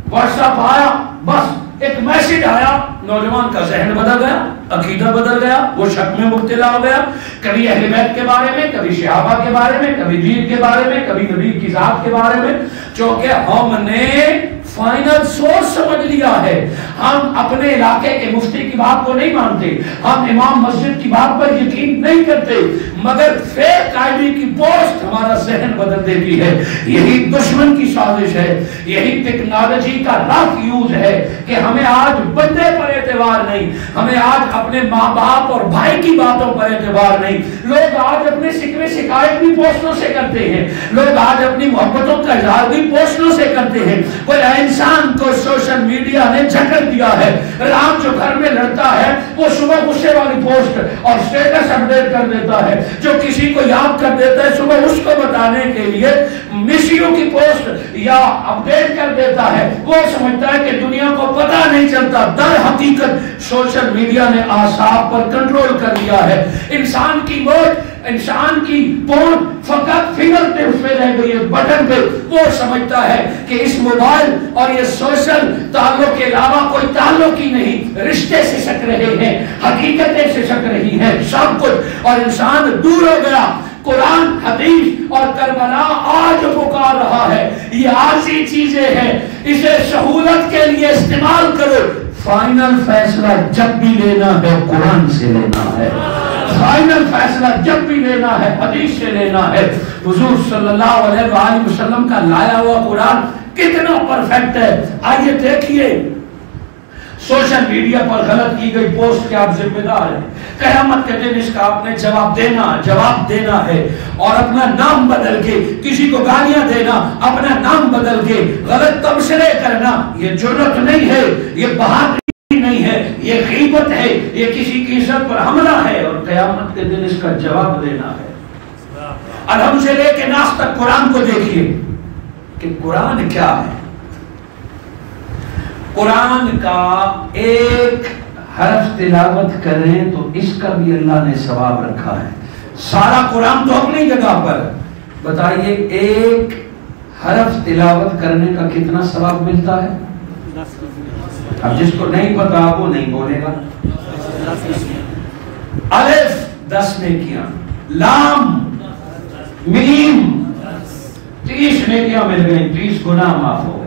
واٹس ایپ آیا، بس ایک میسج آیا، نوجوان کا ذہن بدل گیا، عقیدہ بدل گیا، وہ شک میں مبتلا ہو گیا، کبھی اہل بیت کے بارے میں، کبھی صحابہ کے بارے میں، کبھی دین کے بارے میں، کبھی نبی کی ذات کے بارے میں، چونکہ ہم نے فائنل سوچ سمجھ لیا ہے۔ ہم اپنے علاقے کے مفتی کی بات کو نہیں مانتے، ہم امام مسجد کی بات پر یقین نہیں کرتے، مگر فیک آئی ڈی کی پوسٹ ہمارا ذہن بدل دیتی ہے۔ یہی دشمن کی سازش ہے، یہی ٹیکنالوجی کا رف یوز ہے کہ ہمیں آج بندے پر اعتبار نہیں، ہمیں آج اپنے ماں باپ اور بھائی کی باتوں پر اعتبار نہیں۔ لوگ آج اپنے شکوے شکایت بھی پوسٹوں سے کرتے ہیں، لوگ آج اپنی محبتوں کا اظہار بھی پوسٹوں سے کرتے ہیں۔ کوئی انسان کو سوشل میڈیا نے جکڑ دیا ہے، رام جو گھر میں لڑتا ہے وہ صبح غصے والی پوسٹ اور سٹیٹس اپڈیٹ کر دیتا ہے، جو کسی کو یاد کر دیتا ہے صبح اس کو بتانے کے لیے مسیوں کی پوسٹ یا اپڈیٹ کر دیتا ہے، وہ سمجھتا ہے کہ دنیا کو پتہ نہیں چلتا۔ در حقیقت سوشل میڈیا نے اعصاب پر کنٹرول کر لیا ہے۔ انسان کی موت، انسان کی پون فقط فنگر ٹپس پہ رہ گئی ہے، بٹن پہ۔ وہ سمجھتا ہے کہ اس موبائل اور یہ سوشل تعلق کے علاوہ کوئی تعلق ہی نہیں، رشتے سے سک رہے ہیں، حقیقتیں سے سک رہی ہیں، سب کچھ، اور انسان دور ہو گیا۔ قرآن، حدیث اور کربلا آج پکار رہا ہے، یہ عارضی چیزیں ہیں، اسے سہولت کے لیے استعمال کرو۔ فائنل فیصلہ جب بھی لینا ہے قرآن سے لینا ہے، فائنل فیصلہ جب بھی لینا ہے حدیث سے لینا ہے۔ حضور صلی اللہ علیہ وآلہ وسلم کا لایا ہوا قرآن کتنا پرفیکٹ ہے۔ آئیے دیکھیے، سوشل میڈیا پر غلط کی گئی پوسٹ کے آپ ذمہ دار ہیں، قیامت کے دن اس کا آپ نے جواب دینا ہے، اور اپنا نام بدل کے کسی کو گالیاں دینا، اپنا نام بدل کے غلط تبصرے کرنا، یہ جرأت نہیں ہے، یہ بہادری نہیں ہے، یہ غیبت ہے، یہ کسی کی عزت پر حملہ ہے، اور قیامت کے دن اس کا جواب دینا ہے۔ الحم سے لے کے ناس تک قرآن کو دیکھیے کہ قرآن کیا ہے۔ قرآن کا ایک حرف تلاوت کریں تو اس کا بھی اللہ نے ثواب رکھا ہے۔ سارا قرآن تو اپنی جگہ پر، بتائیے ایک حرف تلاوت کرنے کا کتنا ثواب ملتا ہے؟ اب جس کو نہیں پتا وہ نہیں بولے گا۔ الف 10 نیکیاں، لام میم 30 نیکیاں مل گئیں، 30 گناہ معاف ہو گئے۔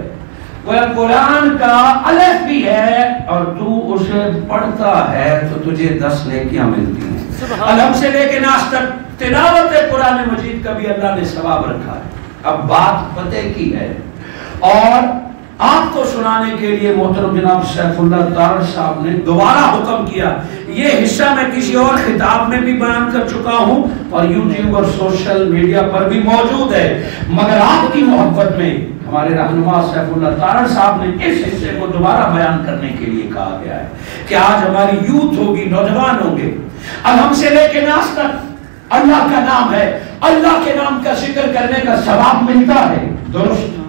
قرآن کا الف بھی ہے اور تو اسے پڑھتا ہے تو تجھے 10 نیکیاں ملتی ہیں۔ الحم سے لے کے ناس تک تلاوت قرآن مجید کا بھی اللہ نے ثواب رکھا ہے۔ اب بات پتے کی ہے، اور آپ کو سنانے کے لیے محترم جناب سیف اللہ تارڑ صاحب نے دوبارہ حکم کیا۔ یہ حصہ میں کسی اور خطاب میں بھی بیان کر چکا ہوں اور یوٹیوب اور سوشل میڈیا پر بھی موجود ہے، مگر آپ کی محبت میں ہمارے رہنما سیف اللہ تارڑ صاحب نے اس حصے کو دوبارہ بیان کرنے کے لیے کہا گیا ہے کہ آج ہماری یوتھ ہوگی، نوجوان ہوں گے، اب ہم سے لے کے ناس تک اللہ کا نام ہے، اللہ کے نام کا ذکر کرنے کا ثواب ملتا ہے، درست؟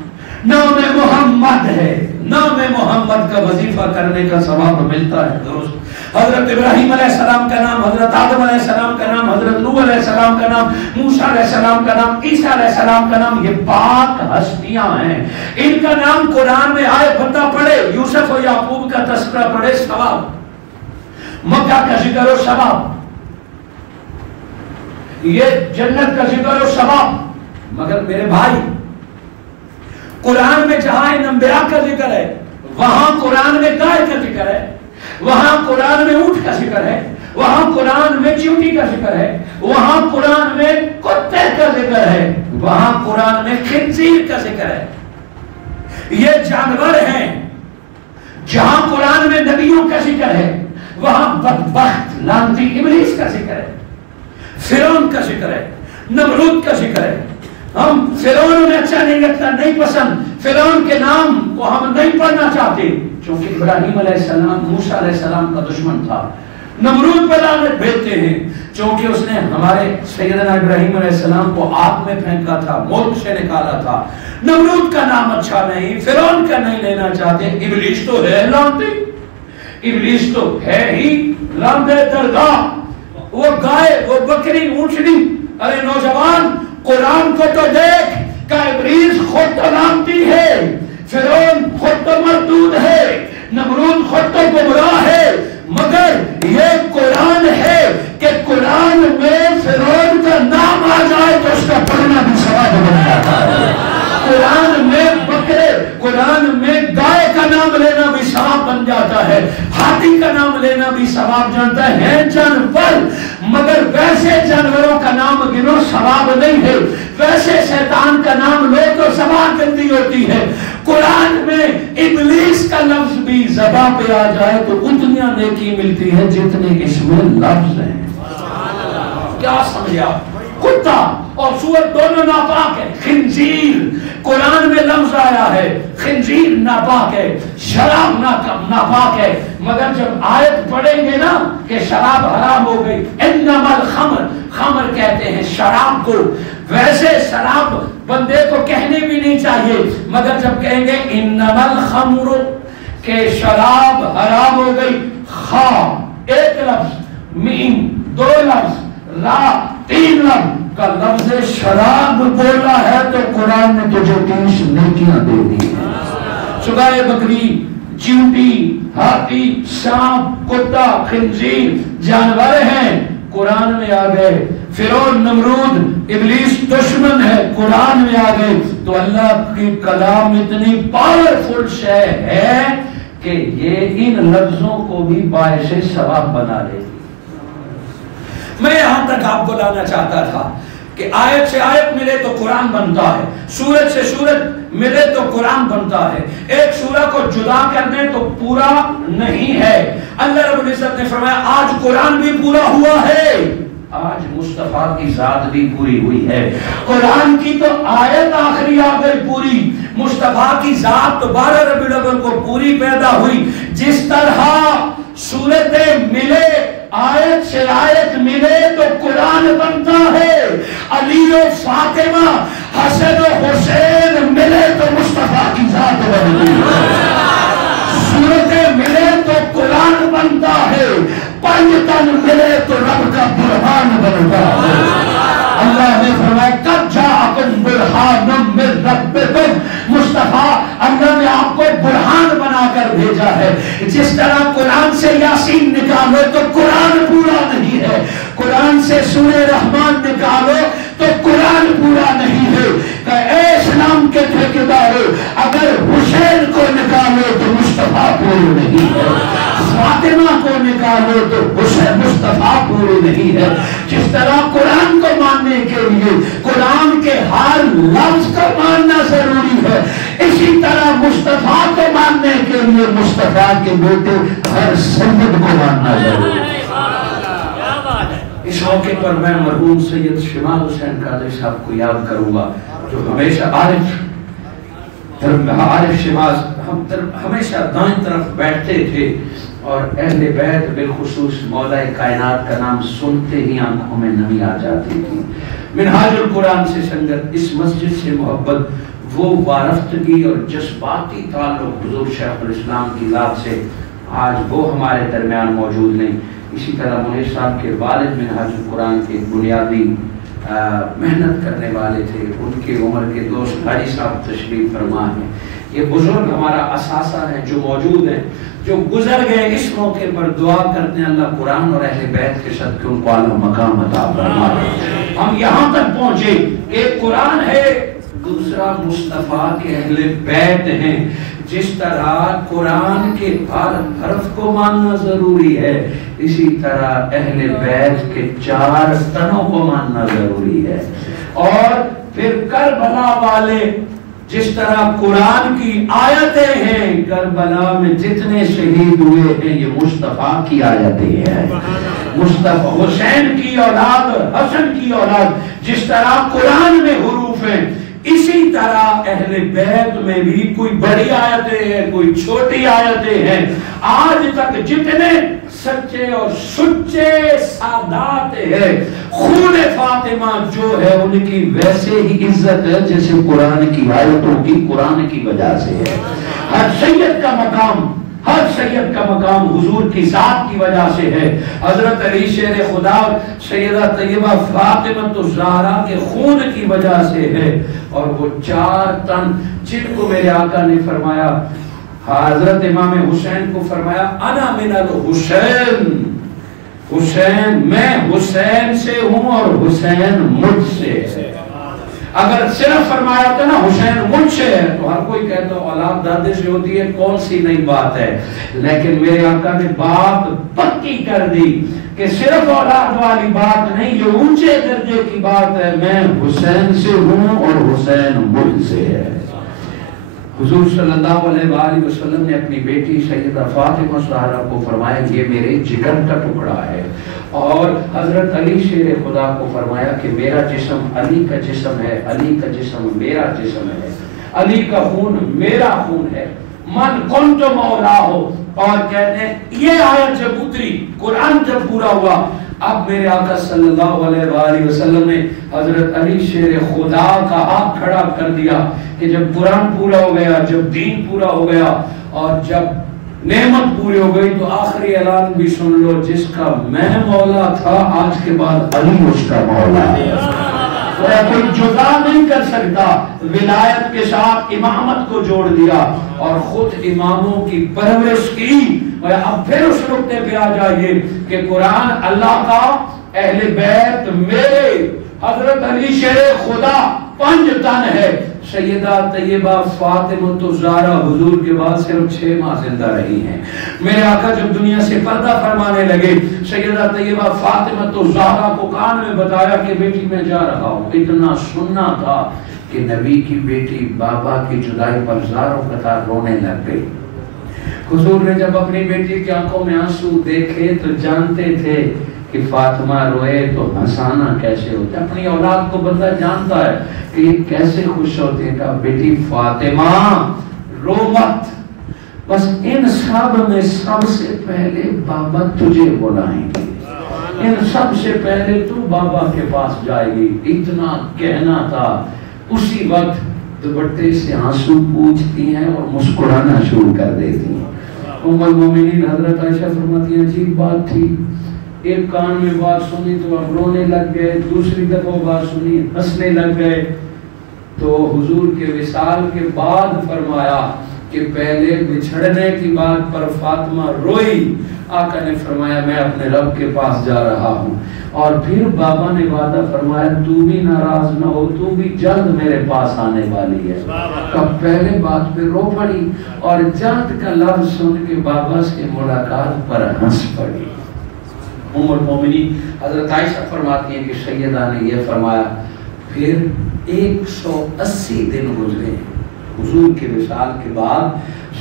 نام محمد ہے، نام محمد کا وظیفہ کرنے کا ثواب ملتا ہے، درست؟ حضرت ابراہیم علیہ السلام کا نام، حضرت آدم علیہ السلام کا نام، حضرت نوح علیہ السلام کا نام، موسیٰ علیہ السلام کا نام، عیسیٰ علیہ السلام کا نام، یہ پاک ہستیاں ہیں، ان کا نام قرآن میں آئے، بندہ پڑھے، یوسف و یعقوب کا تذکرہ پڑھے، ثواب، مکہ کا ذکر و ثواب، یہ جنت کا ذکر و ثواب۔ مگر میرے بھائی، قرآن میں جہاں ان انبیاء کا ذکر ہے، وہاں قرآن میں گائے کا ذکر ہے، وہاں قرآن میں اونٹ کا ذکر ہے، وہاں قرآن میں چیونٹی کا ذکر ہے، وہاں قرآن میں کتے کا ذکر ہے، وہاں قرآن میں خنزیر کا ذکر ہے۔ یہ جانور ہیں۔ جہاں قرآن میں نبیوں کا ذکر ہے، وہاں بدبخت لعنتی ابلیس کا ذکر ہے، فرعون کا ذکر ہے، نمرود کا ذکر ہے۔ ہم فرعون انہیں اچھا نہیں لگتا، نہیں پسند، فرعون کے نام کو ہم نہیں پڑھنا چاہتے، چونکہ ابراہیم علیہ السلام موسیٰ علیہ السلام کا دشمن تھا۔ نمرود پر لعنت بھیجتے ہیں چونکہ اس نے ہمارے سیدنا ابراہیم علیہ السلام کو آگ میں پھینکا تھا، ملک سے نکالا تھا۔ نمرود کا نام اچھا نہیں، فرعون کا نہیں لینا چاہتے۔ ابلیس تو ہے لعنتی، ابلیس تو ہے ہی لعنت درگاہ، وہ گائے، وہ بکری، اونٹنی۔ ارے نوجوان، قرآن کو تو دیکھ کہ ابلیس خود تو لعنتی ہے، فرعون خود تو مردود ہے، نمرود خود تو گمراہ ہے، مگر یہ قرآن ہے کہ قرآن میں فرعون کا نام آ جائے تو اس کا پڑھنا بھی ثواب بن جاتا ہے۔ قرآن میں بکرے، قرآن میں گائے کا نام لینا بھی ثواب بن جاتا ہے، ہاتھی کا نام لینا بھی ثواب جانتا ہے جانور، مگر ویسے جانوروں کا نام گنو ثواب نہیں ہے، ویسے شیطان کا نام لو تو ثواب گندی ہوتی ہے۔ قرآن میں ابلیس کا لفظ بھی زبان پہ آ جائے تو اتنی نیکی ملتی ہے جتنے اس میں لفظ ہیں۔ کیا سمجھا؟ کتا اور سور دونوں ناپاک ہے۔ خنزیر قرآن میں لفظ آیا ہے، خنزیر ناپاک ہے، شراب ناپاک ہے، مگر جب آیت پڑھیں گے نا کہ شراب حرام ہو گئی، انما الخمر، خمر کہتے ہیں شراب کو، ویسے شراب بندے کو کہنے بھی نہیں چاہیے، مگر جب کہیں گے انما الخمر کہ شراب حرام ہو گئی، خا ایک لفظ، میم دو لفظ، را تین لفظ کا لفظ شراب بولا ہے تو قرآن نے تجھے 30 نیکیاں دے دی ہیں۔ سگائے بکری، چیونٹی، ہاتھی، سانپ، کتا، خنزیر جانور ہیں، قرآن میں آ گئے۔ فرعون نمرود ابلیس دشمن ہے، قرآن میں آ گئے تو اللہ کی کلام اتنی پاورفل شے ہے کہ یہ ان لفظوں کو بھی باعث ثواب بنا لے۔ میں یہاں تک آپ کو لانا چاہتا تھا کہ آیت سے آیت ملے تو قرآن بنتا ہے، سورت سے سورت ملے تو قرآن بنتا ہے، ایک سورہ کو جدا کر دیں تو پورا نہیں ہے۔ اللہ رب العزت نے فرمایا آج قرآن بھی پورا ہوا ہے، آج مصطفیٰ کی ذات بھی پوری ہوئی ہے۔ قرآن کی تو آیت آخری آ گئی پوری، مصطفیٰ کی ذات تو 12 ربیع الاول کو پوری پیدا ہوئی۔ جس طرح سورتیں ملے، آیت سے آیت ملے تو قرآن بنتا ہے، علی و فاطمہ، حسن و حسین ملے تو مصطفیٰ کی ذات بنتی ہے، سورتیں ملے تو قرآن بنتا ہے، پنجتن ملے تو رب کا برہان بنتا ہے۔ اللہ نے فرمایا قد جاءکم برہان من ربکم، مصطفیٰ اللہ نے آپ کو برہان بنا کر بھیجا ہے۔ جس طرح قرآن سے یاسین نکالو تو قرآن پورا نہیں ہے، قرآن سے سورہ رحمان نکالو تو قرآن پورا نہیں ہے۔ کہ اے اسلام کے ٹھیکیدارو، اگر حسین کو نکالو تو مصطفیٰ پورے نہیں ہے، فاطمہ کو نکالو تو حسین مصطفیٰ پورے نہیں ہے۔ جس طرح قرآن کو ماننے کے لیے قرآن کے ہر لفظ کو ماننا ضروری ہے، اسی طرح مصطفیٰ کو ماننے کے لیے مصطفیٰ کے بیٹے ہر سید کو ماننا ضروری ہے۔ اس موقع پر میں مرحوم سید شمال حسین قادری صاحب کو یاد کروں گا، جو ہمیشہ عارف عارف شہباز ہمیشہ دائیں طرف بیٹھتے تھے اور اہل بیت بالخصوص مولا کائنات کا نام سنتے ہی آنکھوں میں نمی آ جاتی تھی. منہاج القرآن سے سنگت، اس مسجد سے محبت، وہ وارفتگی اور جذباتی تعلق حضور شیخ الاسلام کی ذات سے، آج وہ ہمارے درمیان موجود نہیں. اسی طرح منیر صاحب کے والد منہاج القرآن کے بنیادی محنت کرنے والے تھے، ان کی عمر کے دوست حاجی صاحب تشریف فرما ہیں. یہ بزرگ ہمارا اثاثہ ہیں جو موجود ہیں، جو گزر گئے. اس موقع پر دعا کرتے ہیں اللہ قرآن اور اہل بیت کے صدقے ان کو اعلیٰ مقام عطا فرمائے. ہم یہاں تک پہنچے کہ قرآن ہے، دوسرا مصطفیٰ کے اہل بیت ہیں. جس طرح قرآن کے ہر حرف کو ماننا ضروری ہے، اسی طرح اہل بیت کے 4 تنوں کو ماننا ضروری ہے. اور پھر کربلا والے جس طرح قرآن کی آیتیں ہیں، کربلا میں جتنے شہید ہوئے ہیں یہ مصطفیٰ کی آیتیں ہیں. مصطفیٰ حسین کی اولاد، حسن کی اولاد، جس طرح قرآن میں حروف ہیں، اسی طرح اہل بیت میں بھی کوئی بڑی آیتیں ہیں، کوئی چھوٹی آیتیں ہیں. آج تک جتنے سچے اور سچے سادات ہیں، خون فاطمہ جو ہے ان کی ویسے ہی عزت ہے جیسے قرآن کی آیتوں کی قرآن کی وجہ سے ہے. ہر سید کا مقام، ہر سید کا مقام حضور کی ذات کی وجہ سے ہے. حضرت علی شیر خدا، سیدہ طیبہ فاطمہ الزہرا کے خون کی وجہ سے ہے. اور وہ 4 تن جن کو میرے آقا نے فرمایا، حضرت امام حسین کو فرمایا انا من الحسین، حسین میں حسین سے ہوں اور حسین مجھ سے ہے. اگر صرف فرمایا ہوتا نا حسین مجھ سے ہے تو ہر کوئی کہتا اولاد دادے سے ہوتی ہے، کون سی نئی بات ہے. لیکن میرے آقا نے بات پکی کر دی کہ صرف اولاد والی بات نہیں، یہ اونچے درجے کی بات ہے. میں حسین سے ہوں اور حسین مجھ سے ہے. حضور صلی اللہ علیہ وآلہ وسلم نے اپنی بیٹی سیدہ فاطمہ الزہرا کو فرمایا یہ میرے جگر کا ٹکڑا ہے. اور حضرت علی شیر خدا کو فرمایا کہ میرا جسم علی کا جسم ہے، علی کا جسم میرا جسم ہے، علی کا خون میرا خون ہے. من کنت مولا ہو. اور کہتے ہیں یہ آیت جب اتری، قرآن جب پورا ہوا، اب میرے آقا صلی اللہ علیہ وآلہ وسلم نے حضرت علی شیر خدا کا ہاتھ کھڑا کر دیا کہ جب قرآن پورا ہو گیا، جب دین پورا ہو گیا اور جب نعمت پوری ہو گئی تو آخری اعلان بھی سن لو، جس کا میں مولا تھا آج کے بعد علی اس کا مولا ہے. کوئی جدا نہیں کر سکتا. ولایت کے ساتھ امامت کو جوڑ دیا اور خود اماموں کی پرورش کی. اب پھر اس نقطے پہ آ جائیے کہ قرآن اللہ کا، اہل بیت میرے، حضرت علی شیر خدا 5 تن ہے. سیدہ طیبہ فاطمہ الزہرا حضور کے بعد صرف 6 ماہ زندہ رہی ہیں. میرے آقا جب دنیا سے پردہ فرمانے لگے، سیدہ طیبہ فاطمہ الزہرا کو کان میں بتایا کہ بیٹی میں جا رہا ہوں. اتنا سننا تھا کہ نبی کی بیٹی بابا کی جدائی پر زاروں قطار رونے لگ گئی. حضور نے جب اپنی بیٹی کی آنکھوں میں آنسو دیکھے تو جانتے تھے کہ فاطمہ روئے تو ہنسانا کیسے ہوتا ہے. اپنی اولاد کو بندہ جانتا ہے کہ یہ کیسے خوش ہوتے ہیں. کہا بیٹی فاطمہ رو مت، بس ان سب میں سب سے پہلے بابا تجھے بلائیں گے، ان سب سے پہلے تو بابا کے پاس جائے گی. اتنا کہنا تھا. اسی وقت دوپٹے سے آنسو پوچھتی ہیں اور مسکرانا شروع کر دیتی ہیں. ام المومنین حضرت عائشہ فرماتی ہیں عجیب بات تھی، ایک کان میں بات سنی تو اب رونے لگ گئے، دوسری دفعہ بات سنی ہنسنے لگ گئے. تو حضور کے وصال کے بعد فرمایا کہ پہلے بچھڑنے کی بات پر فاطمہ روئی. آقا نے فرمایا میں اپنے رب کے پاس جا رہا ہوں. اور پھر بابا نے وعدہ فرمایا تو بھی ناراض نہ ہو، تو بھی جلد میرے پاس آنے والی ہے. تب پہلے بات پہ رو پڑی اور جلد کا لفظ سن کے بابا سے ملاقات پر ہنس پڑی. ام المومنین حضرت عائشہ فرماتی ہیں کہ سیدہ نے یہ فرمایا پھر 180 دن گزرے حضور کے وصال کے بعد.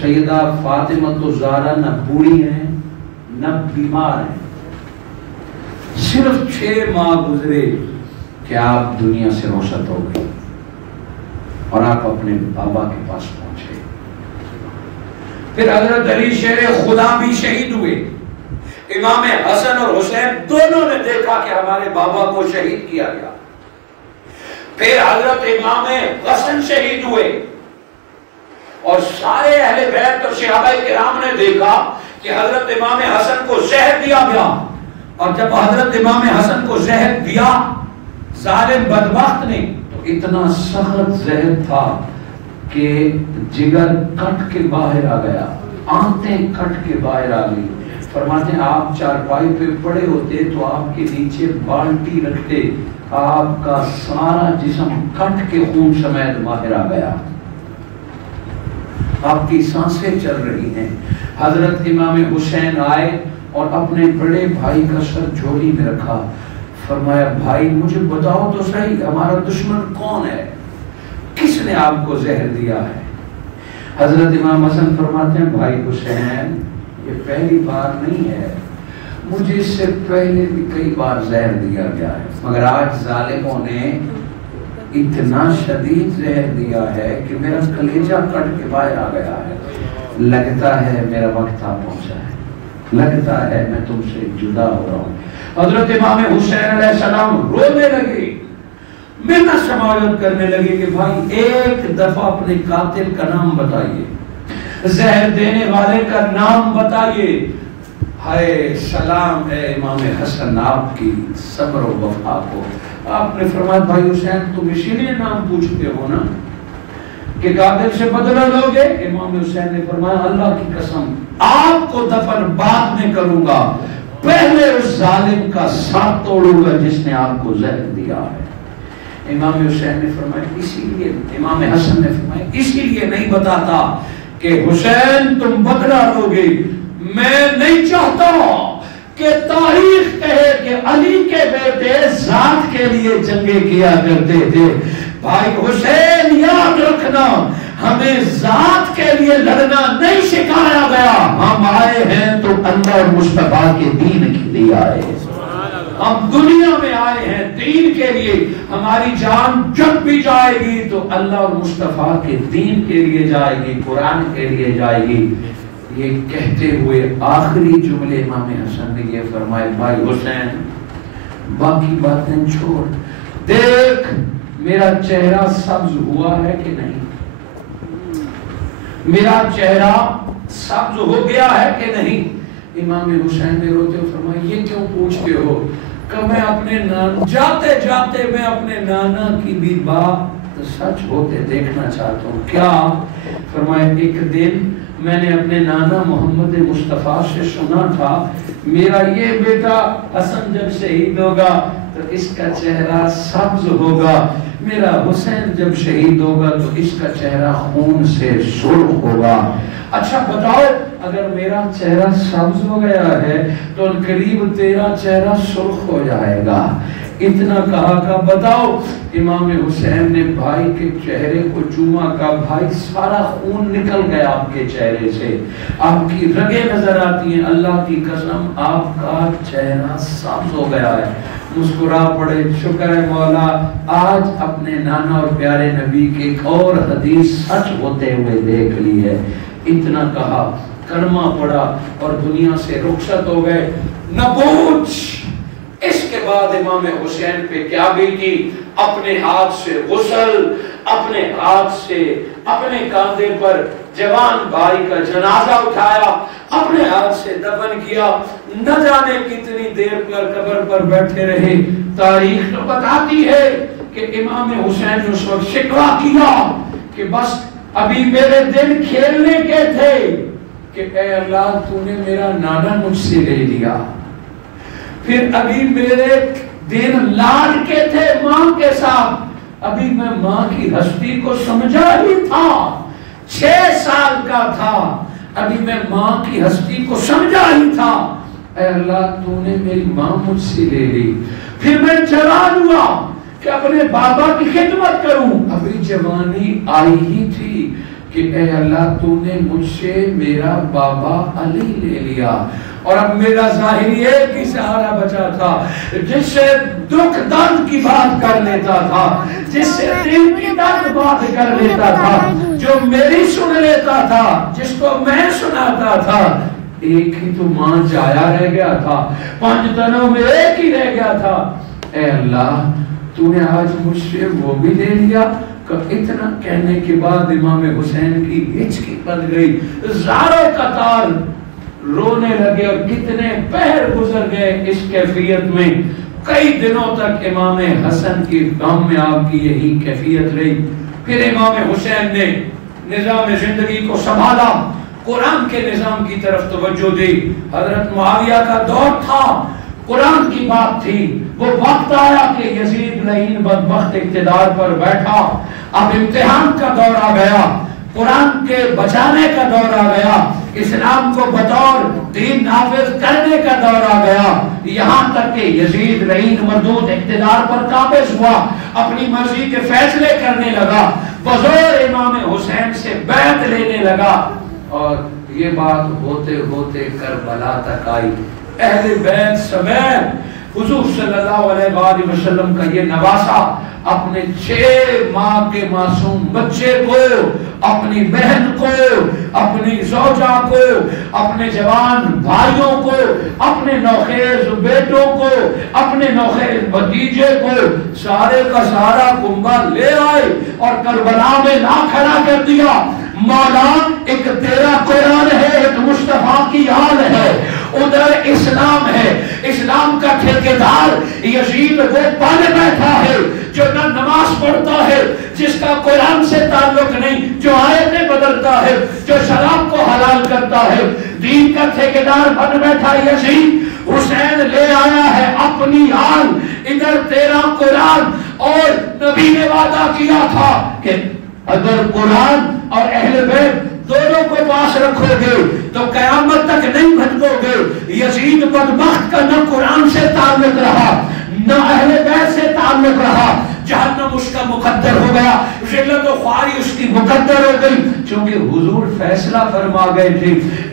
سیدہ فاطمہ الزہرا نہ بوڑھی ہیں نہ بیمار ہیں. صرف 6 ماہ گزرے کہ آپ دنیا سے رخصت ہو گئی اور آپ اپنے بابا کے پاس پہنچ پھر حضرت علی شیر خدا بھی شہید ہوئے. امام حسن اور حسین دونوں نے دیکھا کہ ہمارے بابا کو شہید کیا گیا. پھر حضرت امام حسن شہید ہوئے اور سارے اہل بیت اور صحابہ کرام نے دیکھا کہ حضرت امام حسن کو زہر دیا گیا. اور جب حضرت امام حسن کو زہر دیا ظالم بدبخت نے تو اتنا سخت زہر تھا کہ جگر کٹ کے باہر آ گیا, آنتیں کٹ کے باہر آ گئی. فرماتے ہیں آپ چارپائی پہ پڑے ہوتے تو آپ کے نیچے بالٹی رکھتے, آپ کا سارا جسم کٹ کے خون سمیت باہر آ گیا, آپ کی سانسیں چل رہی ہیں. حضرت امام حسین آئے اور اپنے بڑے بھائی کا سر جھولی میں رکھا. فرمایا بھائی مجھے بتاؤ تو صحیح ہمارا دشمن کون ہے, کس نے آپ کو زہر دیا ہے؟ حضرت امام حسن فرماتے ہیں بھائی حسین یہ پہلی بار نہیں ہے, مجھے اس سے پہلے بھی کئی بار زہر دیا گیا ہے, مگر آج ظالموں نے اتنا شدید زہر دیا ہے کہ میرا کلیجہ کٹ کے باہر آ گیا ہے. لگتا ہے میرا وقت آ پہنچا ہے, لگتا ہے میں تم سے جدا ہو رہا ہوں. حضرت امام حسین علیہ السلام رونے لگے, محنت سماجت کرنے لگے کہ بھائی ایک دفعہ اپنے قاتل کا نام بتائیے, زہر دینے والے کا نام بتائیے. ہائے سلام ہے امام حسن آپ کی صبر و وفا کو. آپ نے فرمایا بھائی حسین تم اسی لیے نام پوچھتے ہو نا کہ قاتل سے بدلہ لوگے؟ امام حسین نے فرمایا اللہ کی قسم آپ کو دفن بعد میں کروں گا, پہلے اس ظالم کا ساتھ توڑوں گا جس نے آپ کو زہر دیا ہے. امام حسین نے فرمایا اسی لیے, امام حسن نے فرمایا اسی لیے نہیں بتاتا کہ حسین تم بدلہ لوگے. میں نہیں چاہتا کہ تاریخ کہے کہ علی کے بیٹے ذات کے لیے جنگیں کیا کرتے تھے. بھائی حسین یاد رکھنا ہمیں ذات کے لیے لڑنا نہیں سکھایا گیا, ہم آئے ہیں تو اللہ اور مصطفیٰ کے دین کے لیے آئے ہیں. ہم دنیا میں آئے ہیں دین کے لیے, ہماری جان جب بھی جائے گی تو اللہ اور مصطفیٰ کے دین کے لیے جائے گی, قرآن کے لیے جائے گی. یہ کہتے ہوئے آخری جملے امام حسن نے یہ فرمائے بھائی حسین باقی باتیں چھوڑ, دیکھ میرا چہرہ سبز ہوا ہے کہ نہیں, میرا چہرہ سبز ہو گیا ہے کہ نہیں. امام حسین نے روتے ہوئے فرمایا یہ کیوں پوچھتے ہو کہ میں اپنے جاتے جاتے میں اپنے نانا کی بھی بات سچ ہوتے دیکھنا چاہتا ہوں. کیا؟ فرمایا ایک دن میں نے اپنے نانا محمد مصطفیٰ سے سنا تھا میرا یہ بیٹا حسن جب شہید ہوگا تو اس کا چہرہ سبز ہوگا, میرا حسین جب شہید ہوگا تو اس کا چہرہ خون سے سرخ ہوگا. اچھا بتاؤ اگر میرا چہرہ سبز ہو گیا ہے تو قریب تیرا چہرہ سرخ ہو جائے گا. اتنا کہا کہ بتاؤ. امام حسین نے بھائی کے چہرے کو چوما, کا بھائی سارا خون نکل گیا آپ کے چہرے سے, آپ کی رگیں نظر آتی ہیں, اللہ کی قسم آپ کا چہرہ سبز ہو گیا ہے. مسکرا پڑے شکر ہے مولا آج اپنے نانا اور پیارے نبی کی ایک اور حدیث سچ ہوتے ہوئے دیکھ لی ہے. اتنا کہا کلمہ پڑا اور دنیا سے رخصت ہو گئے. نہ پوچھ اس کے بعد امام حسین پہ کیا بیتی. اپنے ہاتھ سے غسل, اپنے ہاتھ سے اپنے کاندھے پر جوان بھائی کا جنازہ اٹھایا, اپنے ہاتھ سے دفن کیا. نہ جانے کتنی دیر پر قبر پر بیٹھے رہے. تاریخ تو بتاتی ہے کہ امام حسین نے اس وقت شکوہ کیا کہ بس ابھی میرے دن کھیلنے کے تھے کہ اے اللہ تو نے میرا نانا مجھ سے لے لیا, پھر ابھی میرے دن لاڈ کے تھے ماں کے ساتھ, ابھی میں ماں کی ہستی کو سمجھا ہی تھا, 6 سال کا تھا, ابھی میں ماں کی ہستی کو سمجھا ہی تھا. اے اللہ تو نے میری ماں مجھ سے لے لی. پھر میں جوان ہوا کہ اپنے بابا کی خدمت کروں, ابھی جوانی آئی ہی تھی کہ اے اللہ تو نے مجھ سے میرا بابا علی لے لیا. اور اب میرا ظاہری ایک ہی سہارا بچا تھا، جس سے دکھ درد کی بات کر لیتا تھا، جس سے دل کی درد بات کر لیتا تھا، جو میری سن لیتا تھا، جس کو میں سناتا تھا۔ ایک ہی تو ماں جایا رہ گیا تھا، 5 تنوں میں ایک ہی رہ گیا تھا۔ اے اللہ تو نے آج مجھ سے وہ بھی لے لیا۔ کہ اتنا کہنے کے بعد امام حسین کی ہچکی بن گئی، زاروں قطار رونے لگے، اور کتنے پہر گزر گئے اس کیفیت میں۔ کئی دنوں تک امام حسن کی غم میں آپ کی یہی کیفیت رہی۔ پھر امام حسین نے نظام زندگی کو سنبھالا، قرآن کے نظام کی طرف توجہ دی۔ حضرت معاویہ کا دور تھا، قرآن کی بات تھی۔ وہ وقت آیا کہ یزید لعین بدبخت اقتدار پر بیٹھا، اب امتحان کا دور آ گیا، قرآن کے بچانے کا دور آ گیا، اسلام کو بطور دین نافذ کرنے کا دور آ گیا۔ یہاں تک کہ یزید لعین مردود اقتدار پر قابض ہوا، اپنی مرضی کے فیصلے کرنے لگا، بزور امام حسین سے بیعت لینے لگا، اور یہ بات ہوتے ہوتے کربلا تک آئی۔ اہل بیت سمیت حضور صلی اللہ علیہ وآلہ وسلم کا یہ نواسا اپنے 6 ماہ کے معصوم بچے کو، اپنی بہن کو، اپنی زوجہ کو، اپنے جوان بھائیوں کو، اپنے نوخیز بیٹوں کو، اپنے نوخیز بھتیجے کو، سارے کا سارا کنبہ لے آئے اور کربلا میں لا کھڑا کر دیا۔ مولا ایک تیرا قرآن ہے، ایک مصطفیٰ کی آل ہے، ادھر اسلام ہے، اسلام کا ٹھیکیدار یزید وہ بن بیٹھا ہے جو نہ نماز پڑھتا ہے، جس کا قرآن سے تعلق نہیں، جو آیتیں بدلتا ہے، جو شراب کو حلال کرتا ہے، دین کا ٹھیکیدار بن بیٹھا یزید۔ حسین لے آیا ہے اپنی آل، ادھر تیرا قرآن، اور نبی نے وعدہ کیا تھا کہ اگر قرآن اور اہل بیت دونوں کو پاس رکھو گے تو قیامت تک نہیں بھٹکو گے۔ یزید بدبخت کا نہ قرآن سے تعلق رہا، نہ اہل بیت سے تعلق رہا، جہنم اس کا مقدر ہو گیا، ذلت و خواری اس کی مقدر ہو گئی، چونکہ حضور فیصلہ فرما گئے تھے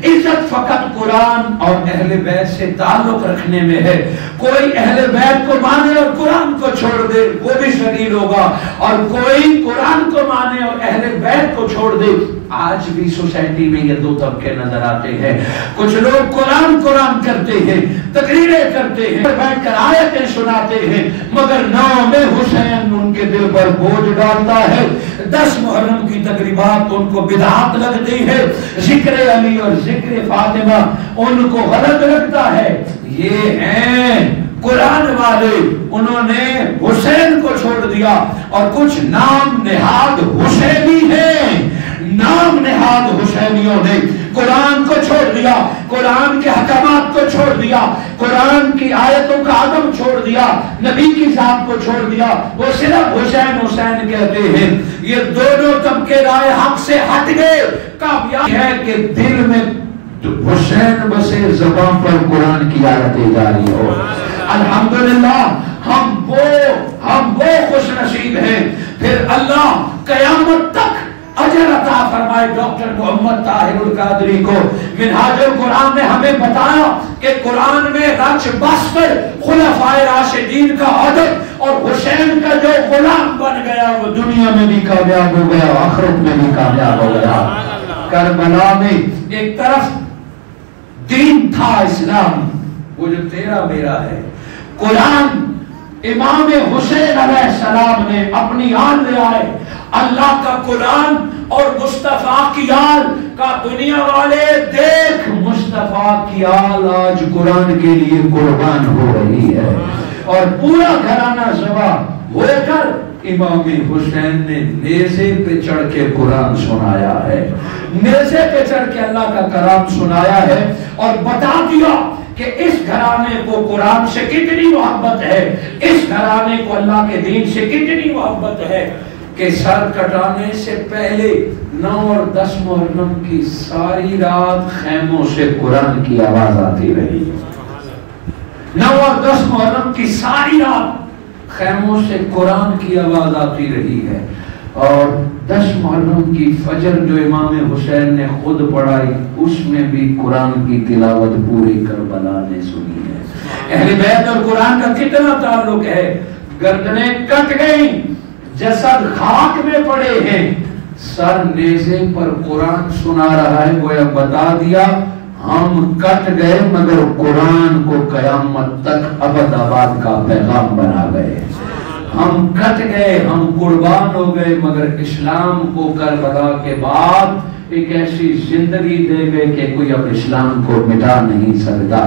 عزت فقط قرآن اور اہل بیت سے تعلق رکھنے میں ہے۔ کوئی اہل بیت کو مانے اور قرآن کو چھوڑ دے وہ بھی ذلیل ہوگا، اور کوئی قرآن کو مانے اور اہل بیت کو چھوڑ دے۔ آج بھی سوسائٹی میں یہ 2 طبقے نظر آتے ہیں، کچھ لوگ قرآن کرتے ہیں، تقریریں کرتے ہیں، بیٹھ کر آیتیں سناتے ہیں، مگر نام حسین ان کے دل پر بوجھ ڈالتا ہے۔ 10 محرم کی تقریبات ان کو بدعت لگتی ہے، ذکر علی اور ذکر فاطمہ ان کو غلط لگتا ہے۔ یہ ہیں قرآن والے، انہوں نے حسین کو چھوڑ دیا، اور کچھ نام نہاد حسینی ہیں، نام نہاد حسینیوں نے قرآن کو چھوڑ دیا، قرآن کے حکمات کو چھوڑ دیا، قرآن کی آیتوں کا عدم چھوڑ دیا، نبی کی ذات کو چھوڑ دیا، وہ صرف حسین حسین کہتے ہیں۔ یہ دونوں طبقے رائے حق سے ہٹ گئے۔ کامیاب ہے کہ دل میں حسین بسے، زبان پر قرآن کی آیتیں جاری ہو۔ الحمدللہ ہم وہ خوش نصیب ہیں۔ پھر اللہ قیامت تک اجر عطا فرمائے ڈاکٹر محمد طاہر القادری کو۔ منہاج القرآن نے ہمیں بتایا کہ قرآن میں رچ بس پر خلفائے راشدین کا عدد، اور حسین کا جو غلام بن گیا وہ دنیا میں بھی کامیاب ہو گیا، آخرت میں بھی کامیاب ہو گیا۔ کربلا میں ایک طرف دین تھا اسلام، وہ جو تیرا میرا ہے، قرآن امام حسین علیہ السلام نے اپنی آن لے آئے۔ اللہ کا قرآن اور مصطفیٰ کی آل کا دنیا والے دیکھ، مصطفیٰ کی آل آج قرآن کے لیے قربان ہو رہی ہے، اور پورا گھرانہ ذبح ہو کر امام حسین نے نیزے پہ چڑھ کے قرآن سنایا ہے، نیزے پہ چڑھ کے اللہ کا کلام سنایا ہے، اور بتا دیا کہ اس گھرانے کو قرآن سے کتنی محبت ہے، اس گھرانے کو اللہ کے دین سے کتنی محبت ہے، کہ سر کٹانے سے پہلے 9 اور 10 محرم کی ساری رات خیموں سے قرآن کی آواز آتی رہی۔ 9 اور 10 محرم کی ساری رات خیموں سے قرآن کی آواز آتی رہی ہے، اور 10 محرم کی فجر جو امام حسین نے خود پڑھائی اس میں بھی قرآن کی تلاوت پوری کربلا نے سنی ہے۔ اہل بیت اور قرآن کا کتنا تعلق ہے؟ گردنیں کٹ گئیں، جسد خاک میں پڑے ہیں، سر نیزے پر قرآن سنا رہا ہے، گویا بتا دیا ہم کٹ گئے مگر قرآن کو قیامت تک ابد آباد کا پیغام بنا گئے۔ ہم کٹ گئے، ہم قربان ہو گئے مگر اسلام کو کربلا کے بعد ایک ایسی زندگی دے گئے کہ کوئی اب اسلام کو مٹا نہیں سکتا۔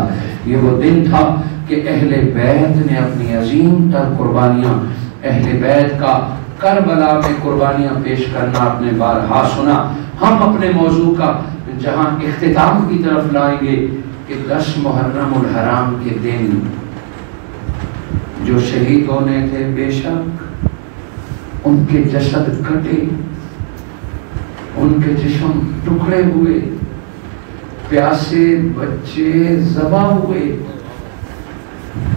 یہ وہ دن تھا کہ اہل بیت نے اپنی عظیم تر قربانیاں، اہل بیت کا کربلا میں قربانیاں پیش کرنا اپنے بارہا سنا۔ ہم اپنے موضوع کا جہاں اختتام کی طرف لائیں گے کہ 10 محرم الحرام کے دن جو شہید ہونے تھے بے شک ان کے جسد کٹے، ان کے جسم ٹکڑے ہوئے، پیاسے بچے ذبح ہوئے،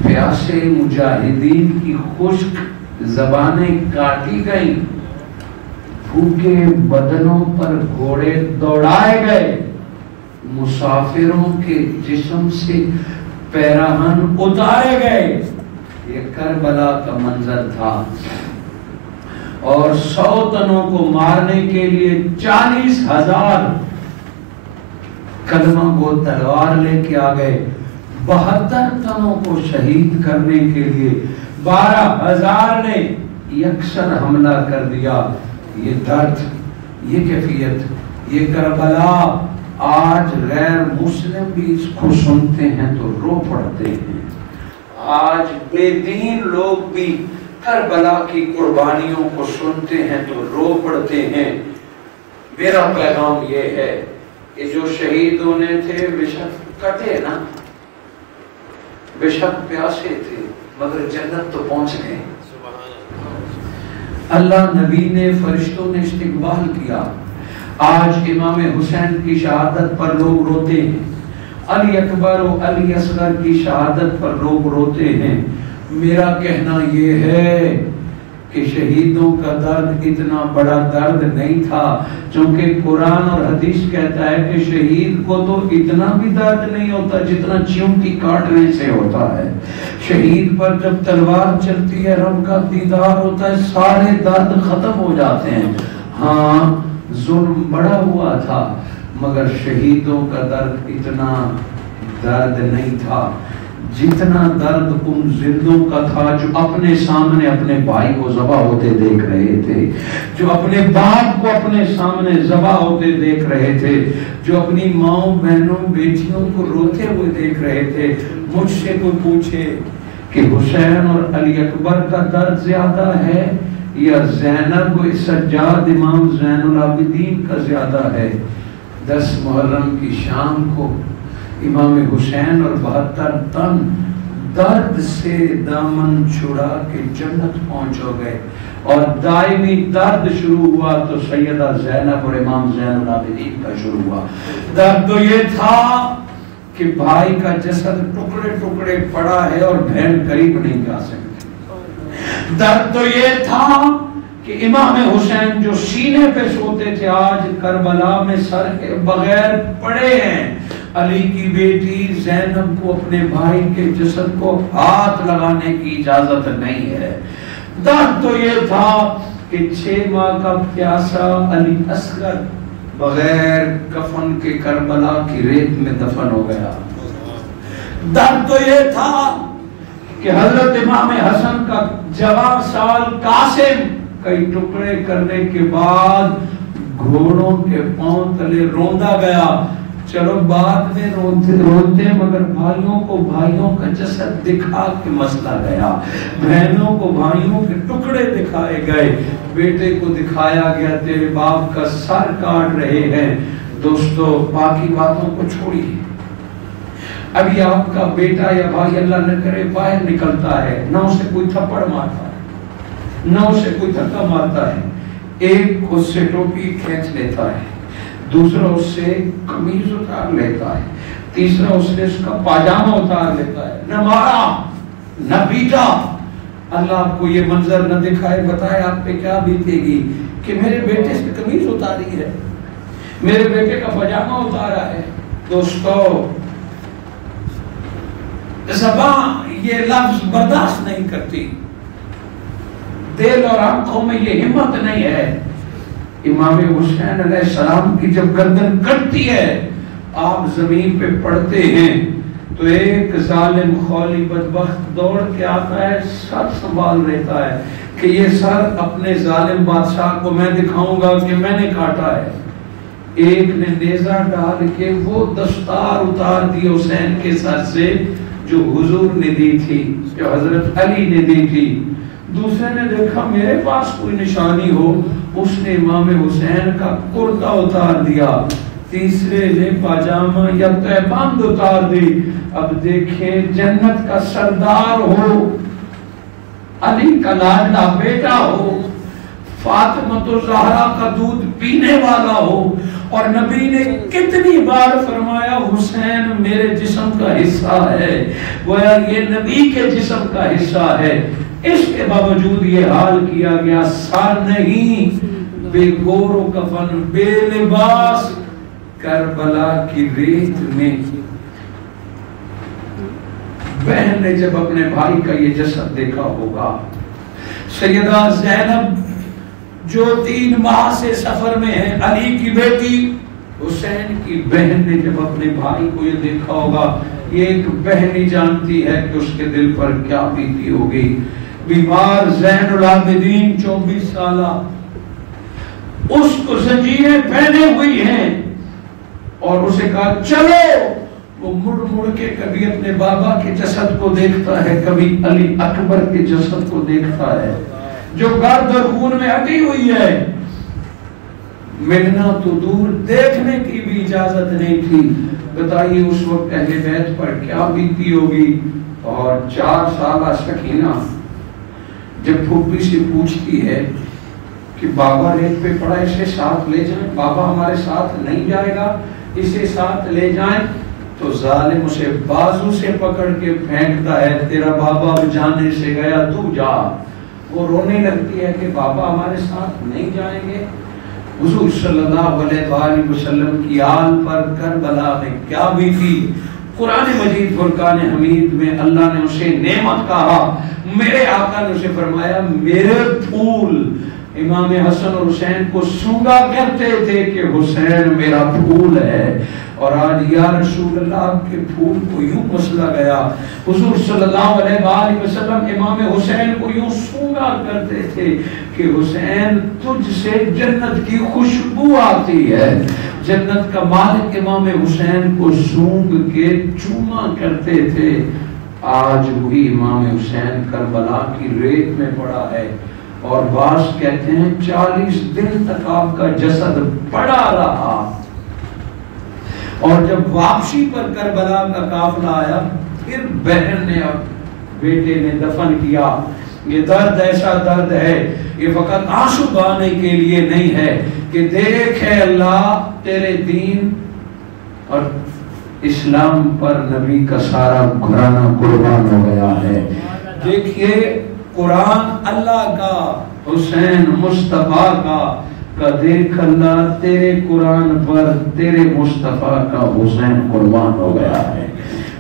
پیاسے مجاہدین کی خشک زبانیں کاٹی گئیں، بھوکے بدنوں پر گھوڑے دوڑائے گئے، مسافروں کے جسم سے پیراہن اتارے گئے۔ یہ کربلا کا منظر تھا، اور 100 تنوں کو مارنے کے لیے 40,000 کلمہ گو تلوار لے کے آ گئے، 72 تنوں کو شہید کرنے کے لیے 12,000 نے یکسر حملہ کر دیا۔ یہ درد، یہ کیفیت، یہ کربلا آج غیر مسلم بھی اس کو سنتے ہیں تو رو پڑتے ہیں۔ آج بے دین لوگ بھی کربلا کی قربانیوں کو سنتے ہیں تو رو پڑتے ہیں۔ میرا پیغام یہ ہے کہ جو شہید ہونے تھے بے شک کٹے نا، بے شک پیاسے تھے مگر جنت تو پہنچ گئے۔ اللہ نبی نے، فرشتوں نے استقبال کیا۔ آج امام حسین کی شہادت پر لوگ روتے ہیں، علی اکبر و علی اصغر کی شہادت پر لوگ روتے ہیں۔ میرا کہنا یہ ہے کہ شہیدوں کا درد اتنا بڑا درد نہیں تھا، چونکہ قرآن اور حدیث کہتا ہے کہ شہید کو تو اتنا بھی درد نہیں ہوتا جتنا چیونٹی کاٹنے سے ہوتا ہے۔ شہید پر جب تلوار چلتی ہے، رب کا دیدار ہوتا ہے، سارے درد ختم ہو جاتے ہیں۔ ہاں ظلم بڑا ہوا تھا مگر شہیدوں کا درد اتنا درد نہیں تھا جتنا درد ان زندوں کا تھا جو اپنے سامنے اپنے بھائی کو ذبح ہوتے دیکھ رہے تھے، جو اپنے باپ کو اپنے سامنے ذبح ہوتے دیکھ رہے تھے، جو اپنی ماں بہنوں بیٹیوں کو روتے ہوئے دیکھ رہے تھے۔ مجھ سے کوئی پوچھے کہ حسین اور علی اکبر کا درد زیادہ ہے یا زینب و سجاد امام زین العابدین کا زیادہ ہے؟ 10 محرم کی شام کو امام حسین اور 72 تن درد سے دامن چھڑا کے جنت پہنچ گئے، اور دائمی درد شروع ہوا تو سیدہ زینب اور امام زین العابدین کا شروع ہوا۔ درد تو یہ تھا کہ بھائی کا جسد ٹکڑے ٹکڑے پڑا ہے اور بہن قریب نہیں جا سکتی۔ درد تو یہ تھا کہ امام حسین جو سینے پہ سوتے تھے آج کربلا میں سر کے بغیر پڑے ہیں۔ علی کی بیٹی زینب کو اپنے بھائی کے جسد کو ہاتھ لگانے کی اجازت نہیں ہے۔ درد تو یہ تھا کہ 6 ماہ کا پیاسا علی اصغر بغیر کفن کے کربلا کی ریت میں دفن ہو گیا۔ درد تو یہ تھا کہ حضرت امام حسن کا جوان سال قاسم کئی ٹکڑے کرنے کے بعد گھوڑوں کے پاؤں تلے روندا گیا۔ چلو بعد میں روتے مگر بھائیوں کو بھائیوں کا جسد دکھا کے مسئلہ گیا، بہنوں کو بھائیوں کے ٹکڑے دکھائے گئے، بیٹے کو دکھایا گیا تیرے باپ کا سر کاٹ رہے ہیں۔ دوستو باقی باتوں کو چھوڑیے، ابھی آپ کا بیٹا یا بھائی اللہ نہ کرے باہر نکلتا ہے، نہ اسے کوئی تھپڑ مارتا ہے، نہ اسے کوئی دھکا مارتا ہے، ایک اس سے ٹوپی کھینچ لیتا ہے، دوسرا اس سے قمیض اتار لیتا ہے، تیسرا اس سے اس کا پاجامہ اتار لیتا ہے، نہ مارا نہ پیٹا، اللہ آپ کو یہ منظر نہ دکھائے، بتائے آپ پہ کیا بیتے گی کہ میرے بیٹے سے قمیض اتاری ہے، میرے بیٹے کا پاجامہ اتارا ہے۔ دوستو زبان یہ لفظ برداشت نہیں کرتی، دل اور آنکھوں میں یہ ہمت نہیں ہے۔ امام حسین علیہ السلام کی جب گردن کٹتی ہے، آپ زمین پہ پڑتے ہیں تو ایک ظالم خولی بدبخت دوڑ کے آتا ہے، سر سنبھال لیتا ہے کہ یہ سر اپنے ظالم بادشاہ کو میں دکھاؤں گا کہ میں نے کاٹا ہے۔ ایک نے نیزہ ڈال کے وہ دستار اتار دی حسین کے سر سے جو حضور نے دی تھی، جو حضرت علی نے دی تھی۔ دوسرے نے دیکھا میرے پاس کوئی نشانی ہو، اس نے امام حسین کا کرتا اتار دیا۔ تیسرے نے پاجامہ یا تہبند اتار دی۔ اب دیکھیں جنت کا سردار ہو، علی کا لاڈلا بیٹا ہو، فاطمہ الزہرا کا دودھ پینے والا ہو، اور نبی نے کتنی بار فرمایا حسین میرے جسم کا حصہ ہے، گویا یہ نبی کے جسم کا حصہ ہے۔ اس کے باوجود یہ حال کیا گیا، سر نہیں، بے گور و کفن، بے لباس، کربلا کی ریت میں۔ بہن نے جب اپنے بھائی کا یہ جسد دیکھا ہوگا، سیدہ زینب جو 3 ماہ سے سفر میں ہے، علی کی بیٹی حسین کی بہن نے جب اپنے بھائی کو یہ دیکھا ہوگا، یہ ایک بہن ہی جانتی ہے کہ اس کے دل پر کیا بیتی ہوگی۔ بیمار زین العابدین 24 سالہ، اس کو زنجیریں پہنے ہوئی ہیں اور اسے کہا چلو۔ وہ مڑ مڑ کے کبھی اپنے بابا کے جسد کو دیکھتا ہے، کبھی علی اکبر کے جسد کو دیکھتا ہے جو گرد اور خون میں ہٹی ہوئی ہے۔ ملنا تو دور، دیکھنے کی بھی اجازت نہیں تھی۔ بتائیے اس وقت اہل بیت پر کیا بیتی ہوگی۔ اور 4 سالہ سکینہ جب پھوپھی سے پوچھتی ہے کہ بابا ریت پہ پڑا، اسے ساتھ لے جائیں، بابا ہمارے ساتھ نہیں جائے گا، اسے ساتھ لے جائیں، تو ظالم اسے بازو سے پکڑ کے پھینکتا ہے، تیرا بابا اب جانے سے گیا، تو جا۔ وہ رونے لگتی ہے کہ بابا ہمارے ساتھ نہیں جائیں گے۔ حضور صلی اللہ علیہ وآلہ وسلم کی آل پر کربلا میں کیا بیتی۔ قرآن مجید فرقان حمید میں اللہ نے اسے نعمت کہا۔ میرے آقا نے اسے فرمایا میرے پھول امام حسن اور حسین کو سونگا کرتے تھے کہ حسین میرا پھول ہے۔ اور آج یا رسول اللہ آپ کے پھول کو یوں مسلا گیا۔ حضور صلی اللہ علیہ وآلہ وسلم امام حسین کو یوں سونگا کرتے تھے کہ حسین تجھ سے جنت کی خوشبو آتی ہے۔ جنت کا مالک امام حسین کو سونگ کے چوما کرتے تھے۔ آج وہی امام حسین کربلا کی ریت میں پڑا ہے، اور بعض کہتے ہیں 40 دن تک آپ کا جسد پڑا رہا۔ اور جب واپسی پر کربلا کا قافلہ آیا، پھر بہن نے اور بیٹے نے دفن کیا۔ یہ درد ایسا درد ہے، یہ فقط آنسو بہانے کے لیے نہیں ہے کہ دیکھ ہے اللہ تیرے دین اور اسلام پر نبی کا سارا گھرانہ قربان ہو گیا ہے۔ دیکھیے قرآن اللہ کا، حسین مصطفیٰ کا دیکھ اللہ تیرے قرآن پر تیرے مصطفیٰ کا حسین قربان ہو گیا ہے۔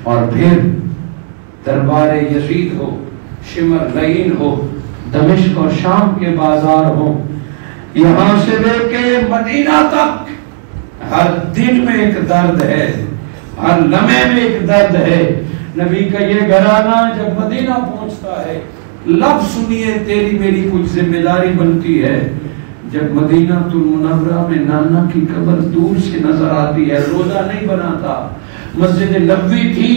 اور پھر دربار یزید ہو، شمر لعین ہو، دمشق اور شام کے بازار ہو، یہاں سے لے کے مدینہ تک ہر دن میں ایک درد ہے، ہر لمحے میں ایک درد ہے۔ نبی کا یہ گھرانہ جب مدینہ پہنچتا ہے، لفظ سنیے تیری میری کچھ ذمہ داری بنتی ہے۔ جب مدینہ المنورہ میں نانا کی قبر دور سے نظر آتی ہے، روزہ نہیں بناتا، مسجد نبوی تھی،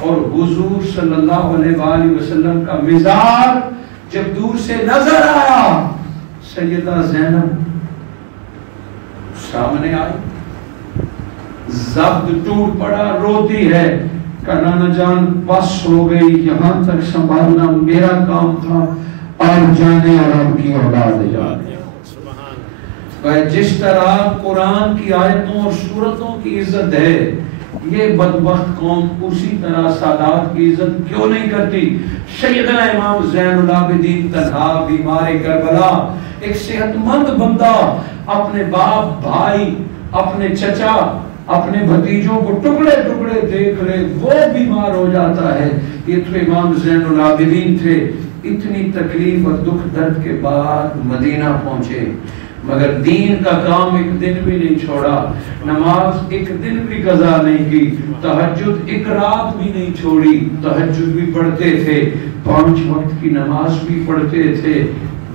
اور حضور صلی اللہ علیہ وآلہ وسلم کا مزار جب دور سے نظر آیا، سیدہ زینب سامنے آئی، ضبط ٹوٹ پڑا، روتی ہے کہ نانا جان بس ہو گئی، یہاں تک سنبھالنا میرا کام تھا، آپ جانے اور آپ کی اولاد جانے۔ جس طرح قرآن کی آیتوں اور سورتوں کی عزت ہے، یہ بدبخت قوم اسی طرح سادات کی عزت کیوں نہیں کرتی؟ سیدنا امام زین العابدین تنہا بیمار کربلا، ایک صحت مند بندہ اپنے باپ، بھائی، اپنے چچا، اپنے بھتیجوں کو ٹکڑے ٹکڑے دیکھ لے، وہ بیمار ہو جاتا ہے۔ یہ تو امام زین العابدین تھے، اتنی تکلیف اور دکھ درد کے بعد مدینہ پہنچے، مگر دین کا کام ایک دن بھی نہیں چھوڑا، نماز ایک دن بھی قضا نہیں کی، تہجد ایک رات بھی نہیں چھوڑی، تہجد بھی پڑھتے تھے، 5 وقت کی نماز بھی پڑھتے تھے۔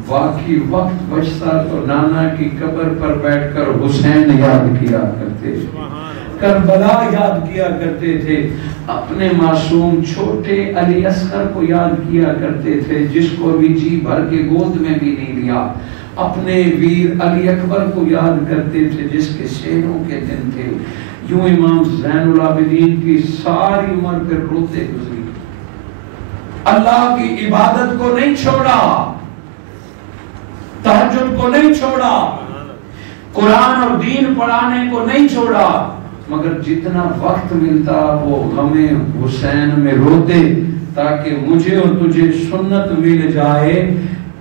واقعی وقت بچتا تو نانا کی قبر پر بیٹھ کر حسین یاد کیا کرتے تھے، کربلا یاد کیا کرتے تھے، اپنے معصوم چھوٹے علی اصغر کو یاد کیا کرتے تھے، جس کو بھی جی بھر کے گود میں بھی نہیں لیا، اپنے ویر علی اکبر کو یاد کرتے تھے، جس کے شیروں کے دن تھے۔ یوں امام زین العابدین کی ساری عمر پھر روتے گزری، اللہ کی عبادت کو نہیں چھوڑا، تہجد کو نہیں چھوڑا، قرآن اور دین پڑھانے کو نہیں چھوڑا، مگر جتنا وقت ملتا وہ غم حسین میں روتے، تاکہ مجھے اور تجھے سنت مل جائے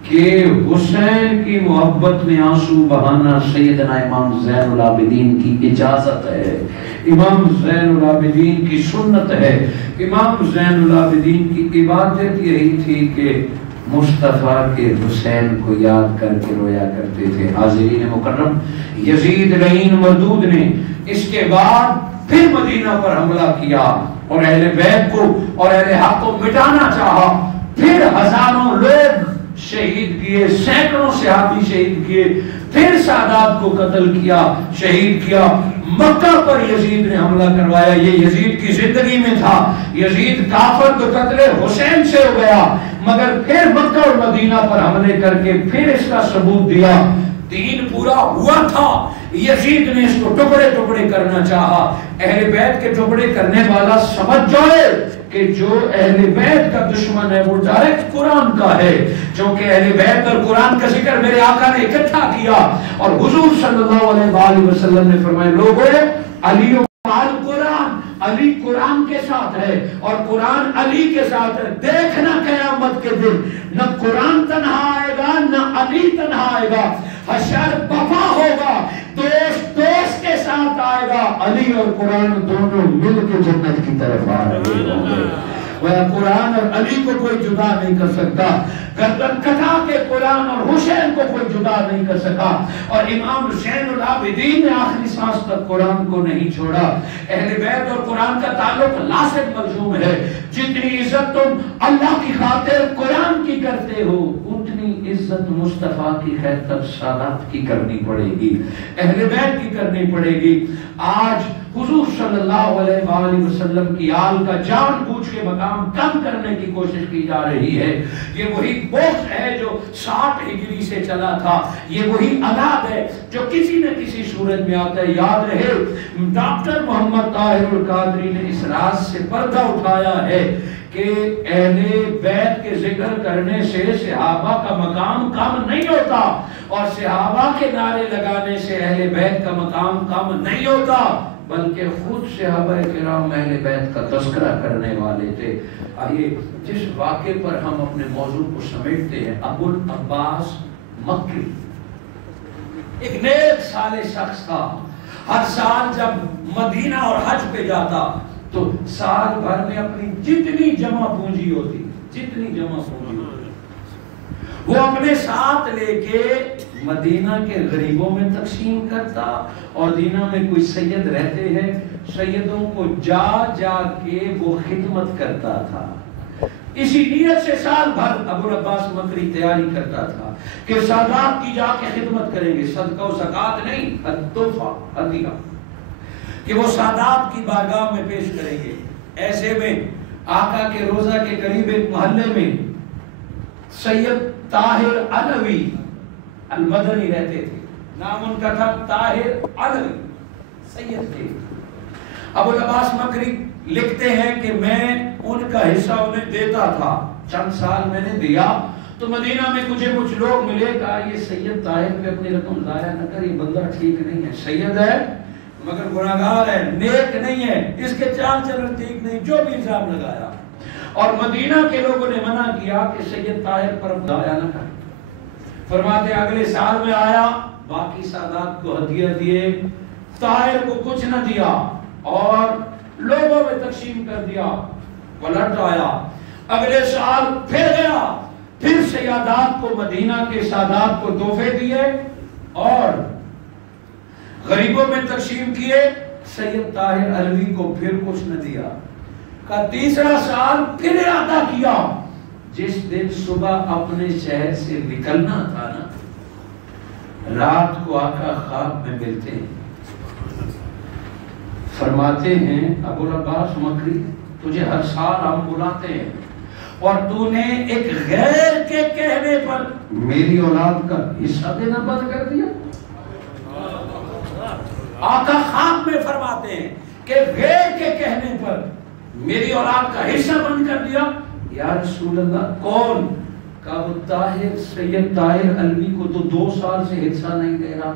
کہ حسین کی محبت میں آنسو بہانا سیدنا امام زین العابدین کی اجازت ہے، امام زین العابدین کی سنت ہے۔ امام زین العابدین کی عبادت یہی تھی کہ مصطفیٰ کے حسین کو یاد کر کے رویا کرتے تھے۔ حاضرین مکرم، یزید لعین مردود نے اس کے بعد پھر مدینہ پر حملہ کیا اور اہل بیت کو اور اہل حق کو مٹانا چاہا، پھر ہزاروں لوگ شہید کیے، سینکڑوں صحابی شہید کیے، پھر سادات کو قتل کیا، شہید کیا۔ مکہ پر یزید نے حملہ کروایا، یہ یزید کی زندگی میں تھا، یزید کافر تو قتل حسین سے ہو گیا، مگر پھر مکہ اور مدینہ پر حملے کر کے پھر اس کا ثبوت دیا، دین پورا ہوا تھا۔ یزید نے اس کو ٹکڑے ٹکڑے کرنا چاہا، اہل بیت کے ٹکڑے کرنے والا سمجھ جائے کہ جو اہل بیت کا دشمن ہے وہ ڈائریکٹ قرآن کا ہے، چونکہ اہل بیت اور قرآن کا ذکر میرے آقا نے اکٹھا کیا، اور حضور صلی اللہ علیہ وآلہ وسلم نے فرمایا، لوگوں علی قرآن، علی قرآن کے ساتھ ہے اور قرآن علی کے ساتھ ہے۔ دیکھنا قیامت کے دن نہ قرآن تنہا آئے گا نہ علی تنہا آئے گا، حشر بپا ہوگا، دوست دوست کے ساتھ آئے گا، علی اور قرآن دونوں مل کے جنت کی طرف آ رہے ہوں گے۔ قرآن اور علی کو کوئی جدا نہیں کر سکتا، گردن کٹا کے قرآن اور حسین کو کوئی جدا نہیں کر سکا، اور امام زین العابدین نے آخری سانس تک قرآن کو نہیں چھوڑا۔ اہل بیت اور قرآن کا تعلق لازم ملزوم ہے، جتنی عزت تم اللہ کی خاطر قرآن کی کرتے ہو اتنی عزت مصطفیٰ کی خاطر سادات کی کرنی پڑے گی، اہل بیت کی کرنی پڑے گی۔ آج حضور صلی اللہ علیہ وآلہ وسلم کی آل کا جان بوجھ کے مقام کم کرنے کی کوشش کی جا رہی ہے۔ یہ وہی بغض ہے جو 60 ہجری سے چلا تھا، یہ وہی عذاب ہے جو کسی نہ کسی صورت میں آتا ہے۔ یاد رہے ڈاکٹر محمد طاہر القادری نے اس راز سے پردہ اٹھایا ہے کہ اہل بیت کے ذکر کرنے سے صحابہ کا مقام کم نہیں ہوتا، اور صحابہ کے نعرے لگانے سے اہل بیت کا مقام کم نہیں ہوتا، بلکہ خود صحابہ کرام اہل بیت کا تذکرہ کرنے والے تھے۔ آئیے جس واقعے پر ہم اپنے موضوع کو سمیٹتے ہیں، ابو العباس مکری ایک نیک صالح شخص تھا، ہر سال جب مدینہ اور حج پہ جاتا تو سال بھر میں اپنی جتنی جمع پونجی ہوتی وہ اپنے ساتھ لے کے مدینہ کے غریبوں میں تقسیم کرتا، اور مدینہ میں کوئی سید رہتے ہیں، سیدوں کو جا جا کے وہ خدمت کرتا تھا۔ اسی نیت سے سال بھر ابو العباس مکری تیاری کرتا تھا کہ سادات کی جا کے خدمت کریں گے، صدقہ و زکوٰۃ نہیں، تحفہ ہدیہ، کہ وہ سادات کی بارگاہ میں پیش کریں گے۔ ایسے میں آقا کے روضہ کے قریب ایک محلے میں سید طاہر علوی المدنی رہتے تھے، نام ان کا تھا طاہر علوی، سید تھے۔ ابو العباس مکری لکھتے ہیں کہ میں ان کا حصہ انہیں دیتا تھا، چند سال میں نے دیا تو مدینہ میں کچھ لوگ ملے، کہا یہ سید طاہر پہ اپنی رقم ضائع نہ کر، یہ بندہ ٹھیک نہیں ہے، سید ہے مگر گناہگار ہے، نیک نہیں ہے، اس کے چال چلن ٹھیک نہیں، جو بھی الزام لگایا۔ اور مدینہ کے لوگوں نے منع کیا کہ سید طاہر پر دایا نہ کر۔ فرماتے اگلے سال میں آیا، باقی سادات کو ہدیہ دیے، طاہر کو کچھ نہ دیا اور لوگوں میں تقسیم کر دیا۔ پلٹ آیا، اگلے سال پھر گیا، پھر سیادات کو، مدینہ کے سادات کو تحفے دیے اور غریبوں میں تقسیم کیے۔ سید طاہر علوی کو پھر کچھ نہ دیا۔ کا تیسرا سال پھر ارادہ کیا، جس دن صبح اپنے شہر سے نکلنا تھا نا، رات کو آقا خواب میں ملتے ہیں، فرماتے ہیں ابو العباس مکری، تجھے ہر سال ہم بلاتے ہیں اور تو نے ایک غیر کے کہنے پر میری اولاد کا حصہ دینا بند کر دیا۔ آقا خواب میں فرماتے ہیں کہ غیر کے کہنے پر میری اولاد کا حصہ بند کر دیا۔ یا رسول اللہ کون؟ کہا وہ طاہر، سید طاہر علوی کو تو 2 سال سے حصہ نہیں دے رہا۔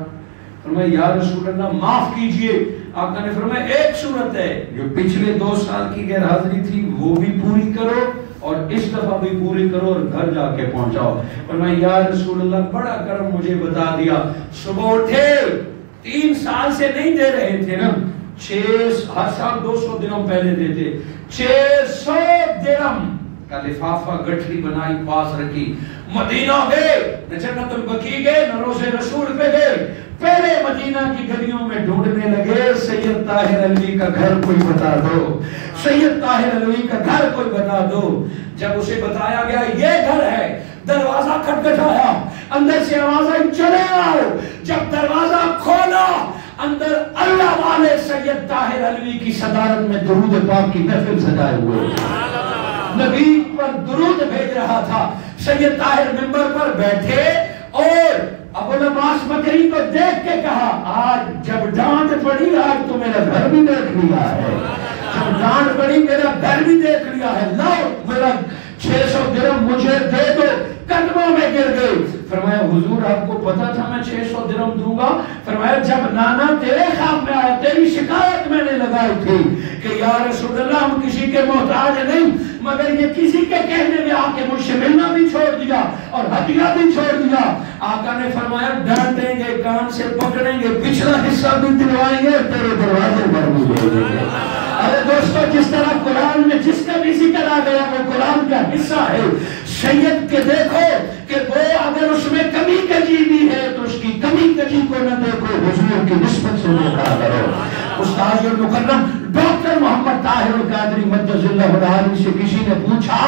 فرمایا یا رسول اللہ معاف کیجئے۔ آقا نے فرمایا ایک صورت ہے، جو پچھلے 2 سال کی غیر حاضری تھی وہ بھی پوری کرو اور اس دفعہ بھی پوری کرو اور گھر جا کے پہنچاؤ۔ فرمایا یا رسول اللہ بڑا کرم مجھے بتا دیا۔ صبح اٹھے، 3 سال سے نہیں دے رہے تھے نا، ہر سال 200 درہم پہلے دیتے، 600 درہم کا لفافہ گٹھری بنائی پاس رکھی، مدینہ گئے، نہ جنت البقیع گئے، نہ روضہ رسول پہ گئے، پہلے مدینہ کی گلیوں میں ڈھونڈنے لگے سید طاہر علوی کا گھر کوئی بتا دو، سید طاہر علوی کا گھر کوئی بتا دو۔ جب اسے بتایا گیا یہ گھر ہے، دروازہ کھٹکھٹایا، اندر سے آواز آئی چلے آؤ۔ جب دروازہ کھولا، اندر اللہ والے سید طاہر علوی کی صدارت میں درود پاک کی محفل سجائے ہوئے، نبی پر درود بھیج رہا تھا۔ سید طاہر منبر پر بیٹھے اور ابو العباس مکری کو دیکھ کے کہا آج جب ڈانٹ پڑی، آج تو میرا گھر بھی دیکھ لیا ہے، جب ڈانٹ پڑی میرا گھر بھی دیکھ لیا ہے، لاؤ میرا 600 درہم مجھے دے دو۔ قدموں میں گر گئے۔ فرمایا حضور آپ کو پتا تھا میں 600 درہم دوں گا؟ فرمایا جب نانا تیرے خواب میں آیا، تیری شکایت میں نے لگائی تھی کہ یا رسول اللہ ہم کسی کے محتاج نہیں، مگر یہ کسی کے کہنے میں آ کے مجھ سے ملنا بھی چھوڑ دیا اور ہدیہ بھی چھوڑ دیا۔ آقا نے فرمایا ڈانٹیں گے، کان سے پکڑیں گے، پچھلا حصہ بھی دلوائیں گے، تیرے دروازے پر بھی دے دیں گے۔ ارے دوستو، جس طرح قرآن میں جس کا بھی ذکر آ گیا وہ قرآن کا حصہ ہے۔ سید کے دیکھو کہ وہ اگر اس میں کمی کجی بھی ہے تو اس کی کمی کجی کو نہ دیکھو، حضور کی نسبت سے دیکھا کرو۔ استاد المکرم ڈاکٹر محمد طاہر القادری مجدد اللہ تعالی سے کسی نے پوچھا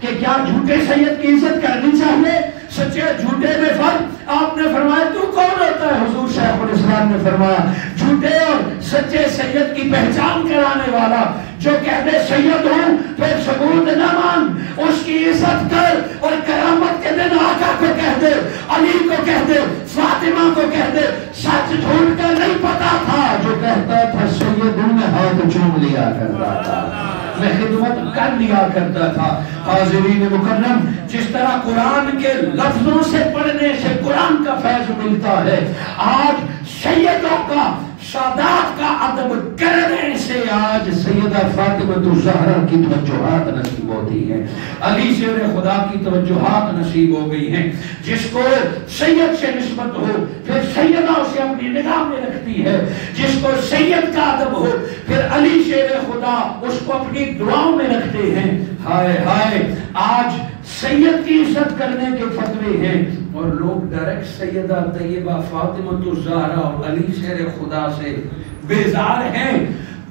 کہ کیا جھوٹے سید کی عزت کرنی چاہیے، سچے جھوٹے میں فرق؟ آپ نے فرمایا تو کون ہوتا ہے؟ حضور شیخ الاسلام نے فرمایا جھوٹے اور سچے سید کی پہچان کرانے والا جو کہتے سید ہوں پھر ثبوت نہ مان، اس کی عزت کر اور قیامت کے دن آقا کو کہہ دے، علی کو کہہ دے، فاطمہ کو کہہ دے سچ جھوٹ کا نہیں پتا تھا، جو کہتا تھا سید ہوں میں ہاتھ چوم لیا کرتا تھا، میں خدمت کر لیا کرتا تھا۔ حاضرین مکرم، جس طرح قرآن کے لفظوں سے پڑھنے سے قرآن کا فیض ملتا ہے، آج سیدوں کا سادات کا ادب کرنے سے آج سیدہ فاطمہ الزہرا کی توجہات نصیب ہوتی ہیں، علی شیر خدا کی توجہات نصیب ہو گئی ہیں۔ جس کو سید سے نسبت ہو پھر سیدہ اسے اپنی نگاہ میں رکھتی ہے، جس کو سید کا ادب ہو پھر علی شیر خدا اس کو اپنی دعاؤں میں رکھتے ہیں۔ ہائے ہائے، آج سید کی عزت کرنے کے فتوے ہیں اور لوگ ڈائریکٹ سیدہ طیبہ فاطمہ الزہرا اور علی شیر خدا سے بیزار ہیں۔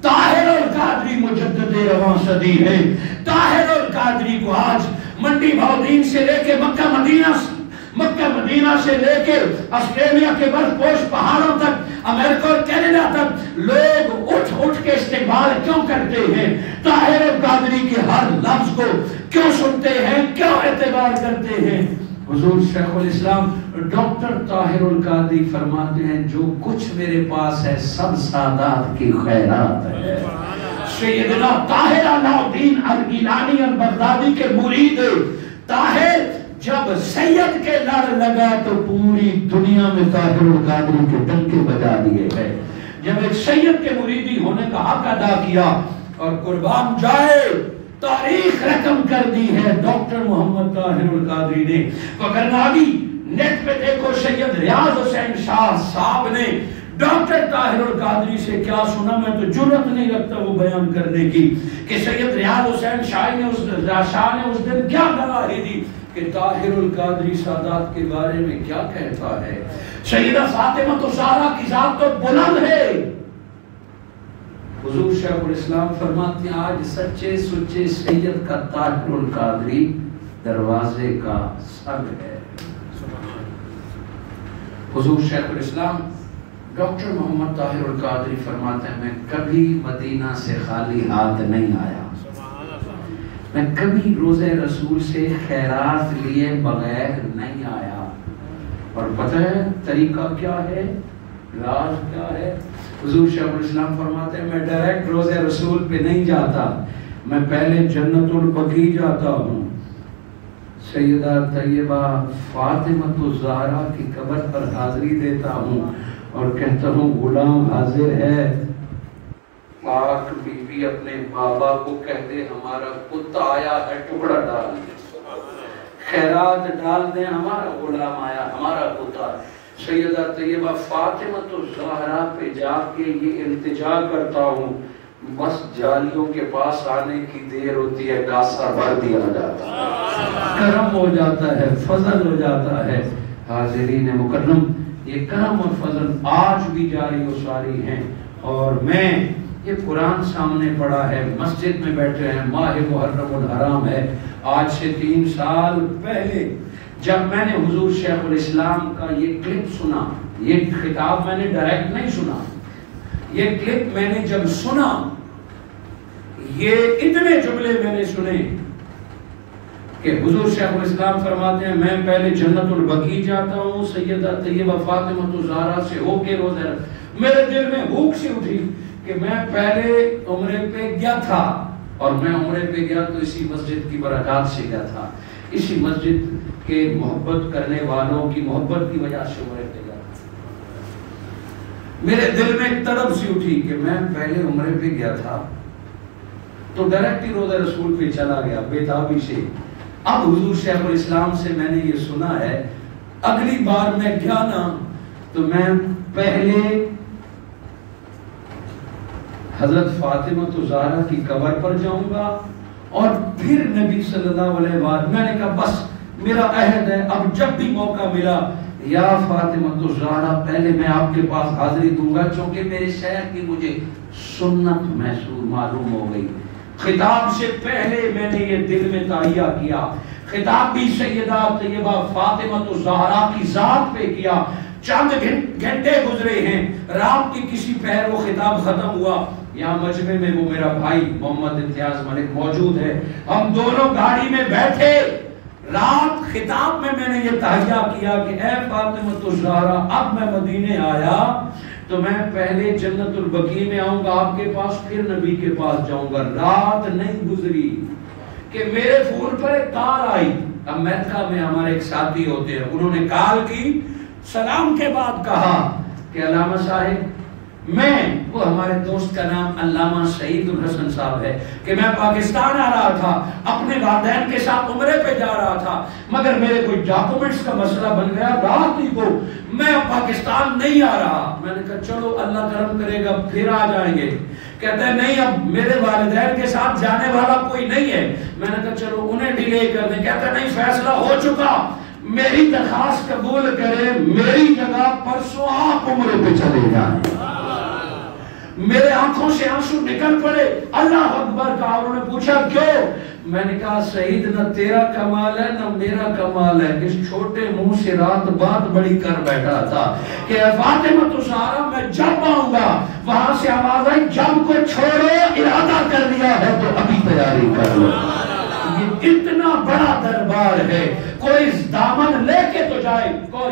طاہر القادری مجدد رواں صدی ہے۔ طاہر القادری کو آج منڈی بھاؤدین سے لے کے مکہ مدینہ سے لے کے آسٹریلیا کے برف پوش پہاڑوں تک، امریکہ اور کینیڈا تک لوگ اٹھ کے استقبال کیوں کرتے ہیں؟ طاہر القادری کے ہر لفظ کو کیوں سنتے ہیں، کیوں اعتبار کرتے ہیں؟ حضور شیخ الاسلام ڈاکٹر طاہر القادری فرماتے ہیں جو کچھ میرے پاس ہے سب سادات کی خیرات ہے۔ سیدنا طاہر علاؤدین الگیلانی البغدادی کے مرید طاہر جب سید کے لڑ لگا تو پوری دنیا میں طاہر القادری کے ڈنکے بجا دیے گئے۔ جب ایک سید کے مریدی ہونے کا حق ادا کیا اور قربان جائے تاریخ رقم کر دی ہے ڈاکٹر محمد طاہر القادری نے. وگرنہ نیٹ پہ دیکھو سید ریاض حسین شاہ صاحب نے ڈاکٹر طاہر القادری سے کیا سنا. میں تو جرأت نہیں رکھتا وہ بیان کرنے کی کہ سید ریاض حسین شاہ نے اس دن کیا گواہی دی کہ طاہر القادری سادات کے بارے میں کیا کہتا ہے. سیدہ فاطمہ الزہرا کی ذات تو بلند ہے. حضور شیخ الاسلام فرماتے ہیں آج سچے سچے سید کا طاہر القادری دروازے کا سب ہے. حضور شیخ الاسلام ڈاکٹر محمد طاہر القادری فرماتے ہیں میں کبھی مدینہ سے خالی ہاتھ نہیں آیا. میں کبھی روزے رسول سے خیرات لیے بغیر نہیں آیا. اور پتہ ہے طریقہ کیا ہے, راز کیا ہے؟ حضور شیخ الاسلام فرماتے ہیں میں ڈائریکٹ روزے رسول پہ نہیں جاتا, میں پہلے جنت البقیع جاتا ہوں. سیدہ طیبہ فاطمہ الزہرا کی قبر پر حاضری دیتا ہوں اور کہتا ہوں غلام حاضر ہے. پاک بی بی اپنے بابا کو کہتے ہمارا کتا آیا ہے ٹکڑا ڈال دیں, خیرات ڈال دیں, ہمارا غلام آیا ہمارا کتا. سیدہ طیبہ فاطمہ الزہرا پہ جا کے یہ التجا کرتا ہوں, بس جالیوں کے پاس آنے کی دیر ہوتی ہے کاسا بھر دیا جاتا ہے, کرم ہو جاتا ہے, فضل ہو جاتا ہے. حاضرین مکرم یہ کرم اور فضل آج بھی جاری و ساری ہیں. اور میں یہ قرآن سامنے پڑا ہے, مسجد میں بیٹھے ہیں, ماہ محرم الحرام ہے. آج سے 3 سال پہلے جب میں نے حضور شیخ الاسلام کا یہ کلپ سنا, یہ خطاب میں نے ڈائریکٹ نہیں سنا, یہ کلپ میں نے جب سنا یہ اتنے جملے میں نے سنے کہ حضور شیخ الاسلام فرماتے ہیں میں پہلے جنت البقیع جاتا ہوں سیدہ طیبہ فاطمہ الزہرا سے ہو کے روزہ. میرے دل میں بھوک سی اٹھی کہ میں پہلے عمرے پہ گیا تھا, اور میں عمرے پہ گیا تو اسی مسجد کی برکات سے گیا تھا, اسی مسجد کے محبت کرنے والوں کی محبت کی وجہ سے عمرے پہ گیا تھا. میرے دل میں ایک تڑپ سی اٹھی کہ میں پہلے عمرے پہ گیا تھا تو ڈائریکٹ ہی روزہ رسول پہ چلا گیا بےتابی سے. اب حضور شیخ الاسلام سے میں نے یہ سنا ہے, اگلی بار میں گیا نا تو میں پہلے حضرت فاطمہ الزہرا کی قبر پر جاؤں گا اور پھر نبی صلی اللہ علیہ وسلم. میں نے کہا بس میرا عہد ہے, اب جب بھی موقع ملا یا فاطمہ الزہرا پہلے میں آپ کے پاس حاضری دوں گا, چونکہ میرے شہر کی مجھے سنت محسوس معلوم ہو گئی. خطاب سے پہلے میں نے یہ دل میں تہیہ کیا, خطاب بھی سیدہ طیبہ فاطمہ الزہرا کی ذات پہ کیا. چند گھنٹے گزرے ہیں, رات کی کسی پہر وہ خطاب ختم ہوا. یہاں مجمع میں وہ میرا بھائی محمد امتیاز ملک موجود ہے, ہم دونوں گاڑی میں بیٹھے. رات خطاب میں نے یہ تہیہ کیا کہ اے فاطمہ الزہرا اب میں مدینے آیا تو میں پہلے جنت البقیع میں آؤں گا آپ کے پاس, پھر نبی کے پاس جاؤں گا. رات نہیں گزری کہ میرے فون پر ایک کال آئی. امریکہ میں ہمارے ایک ساتھی ہوتے ہیں, انہوں نے کال کی, سلام کے بعد کہا کہ علامہ صاحب میں, وہ ہمارے دوست کا نام علامہ سعید الحسن صاحب ہے, کہ میں پاکستان آ رہا تھا, اپنے والدین کے ساتھ عمرے پہ جا رہا تھا, مگر میرے کوئی ڈاکومنٹس کا مسئلہ بن گیا, رات ہی کو میں پاکستان نہیں آ رہا. میں نے کہا چلو اللہ کرم کرے گا پھر آ جائیں گے. کہتے ہیں نہیں اب میرے والدین کے ساتھ جانے والا کوئی نہیں ہے. میں نے کہا چلو انہیں ڈیلے کر دیں. کہتے ہیں نہیں فیصلہ ہو چکا, میری درخواست قبول کریں, میری جگہ پرسوں آپ عمرے پہ چلے جائیں. میرے آنکھوں سے آنسو نکل پڑے, اللہ اکبر کہا. انہوں نے پوچھا کیوں؟ میں نے کہا سعید نہ تیرا کمال ہے نہ میرا کمال ہے, اس چھوٹے منہ سے رات بات بڑی کر بیٹھا تھا کہ فاطمہ الزہرا میں جب آؤں گا. وہاں سے آواز آئی جب کو چھوڑو, ارادہ کر لیا ہے تو ابھی تیاری کر لو. یہ اتنا بڑا دربار ہے, کوئی دامن لے کے تو جائے, اور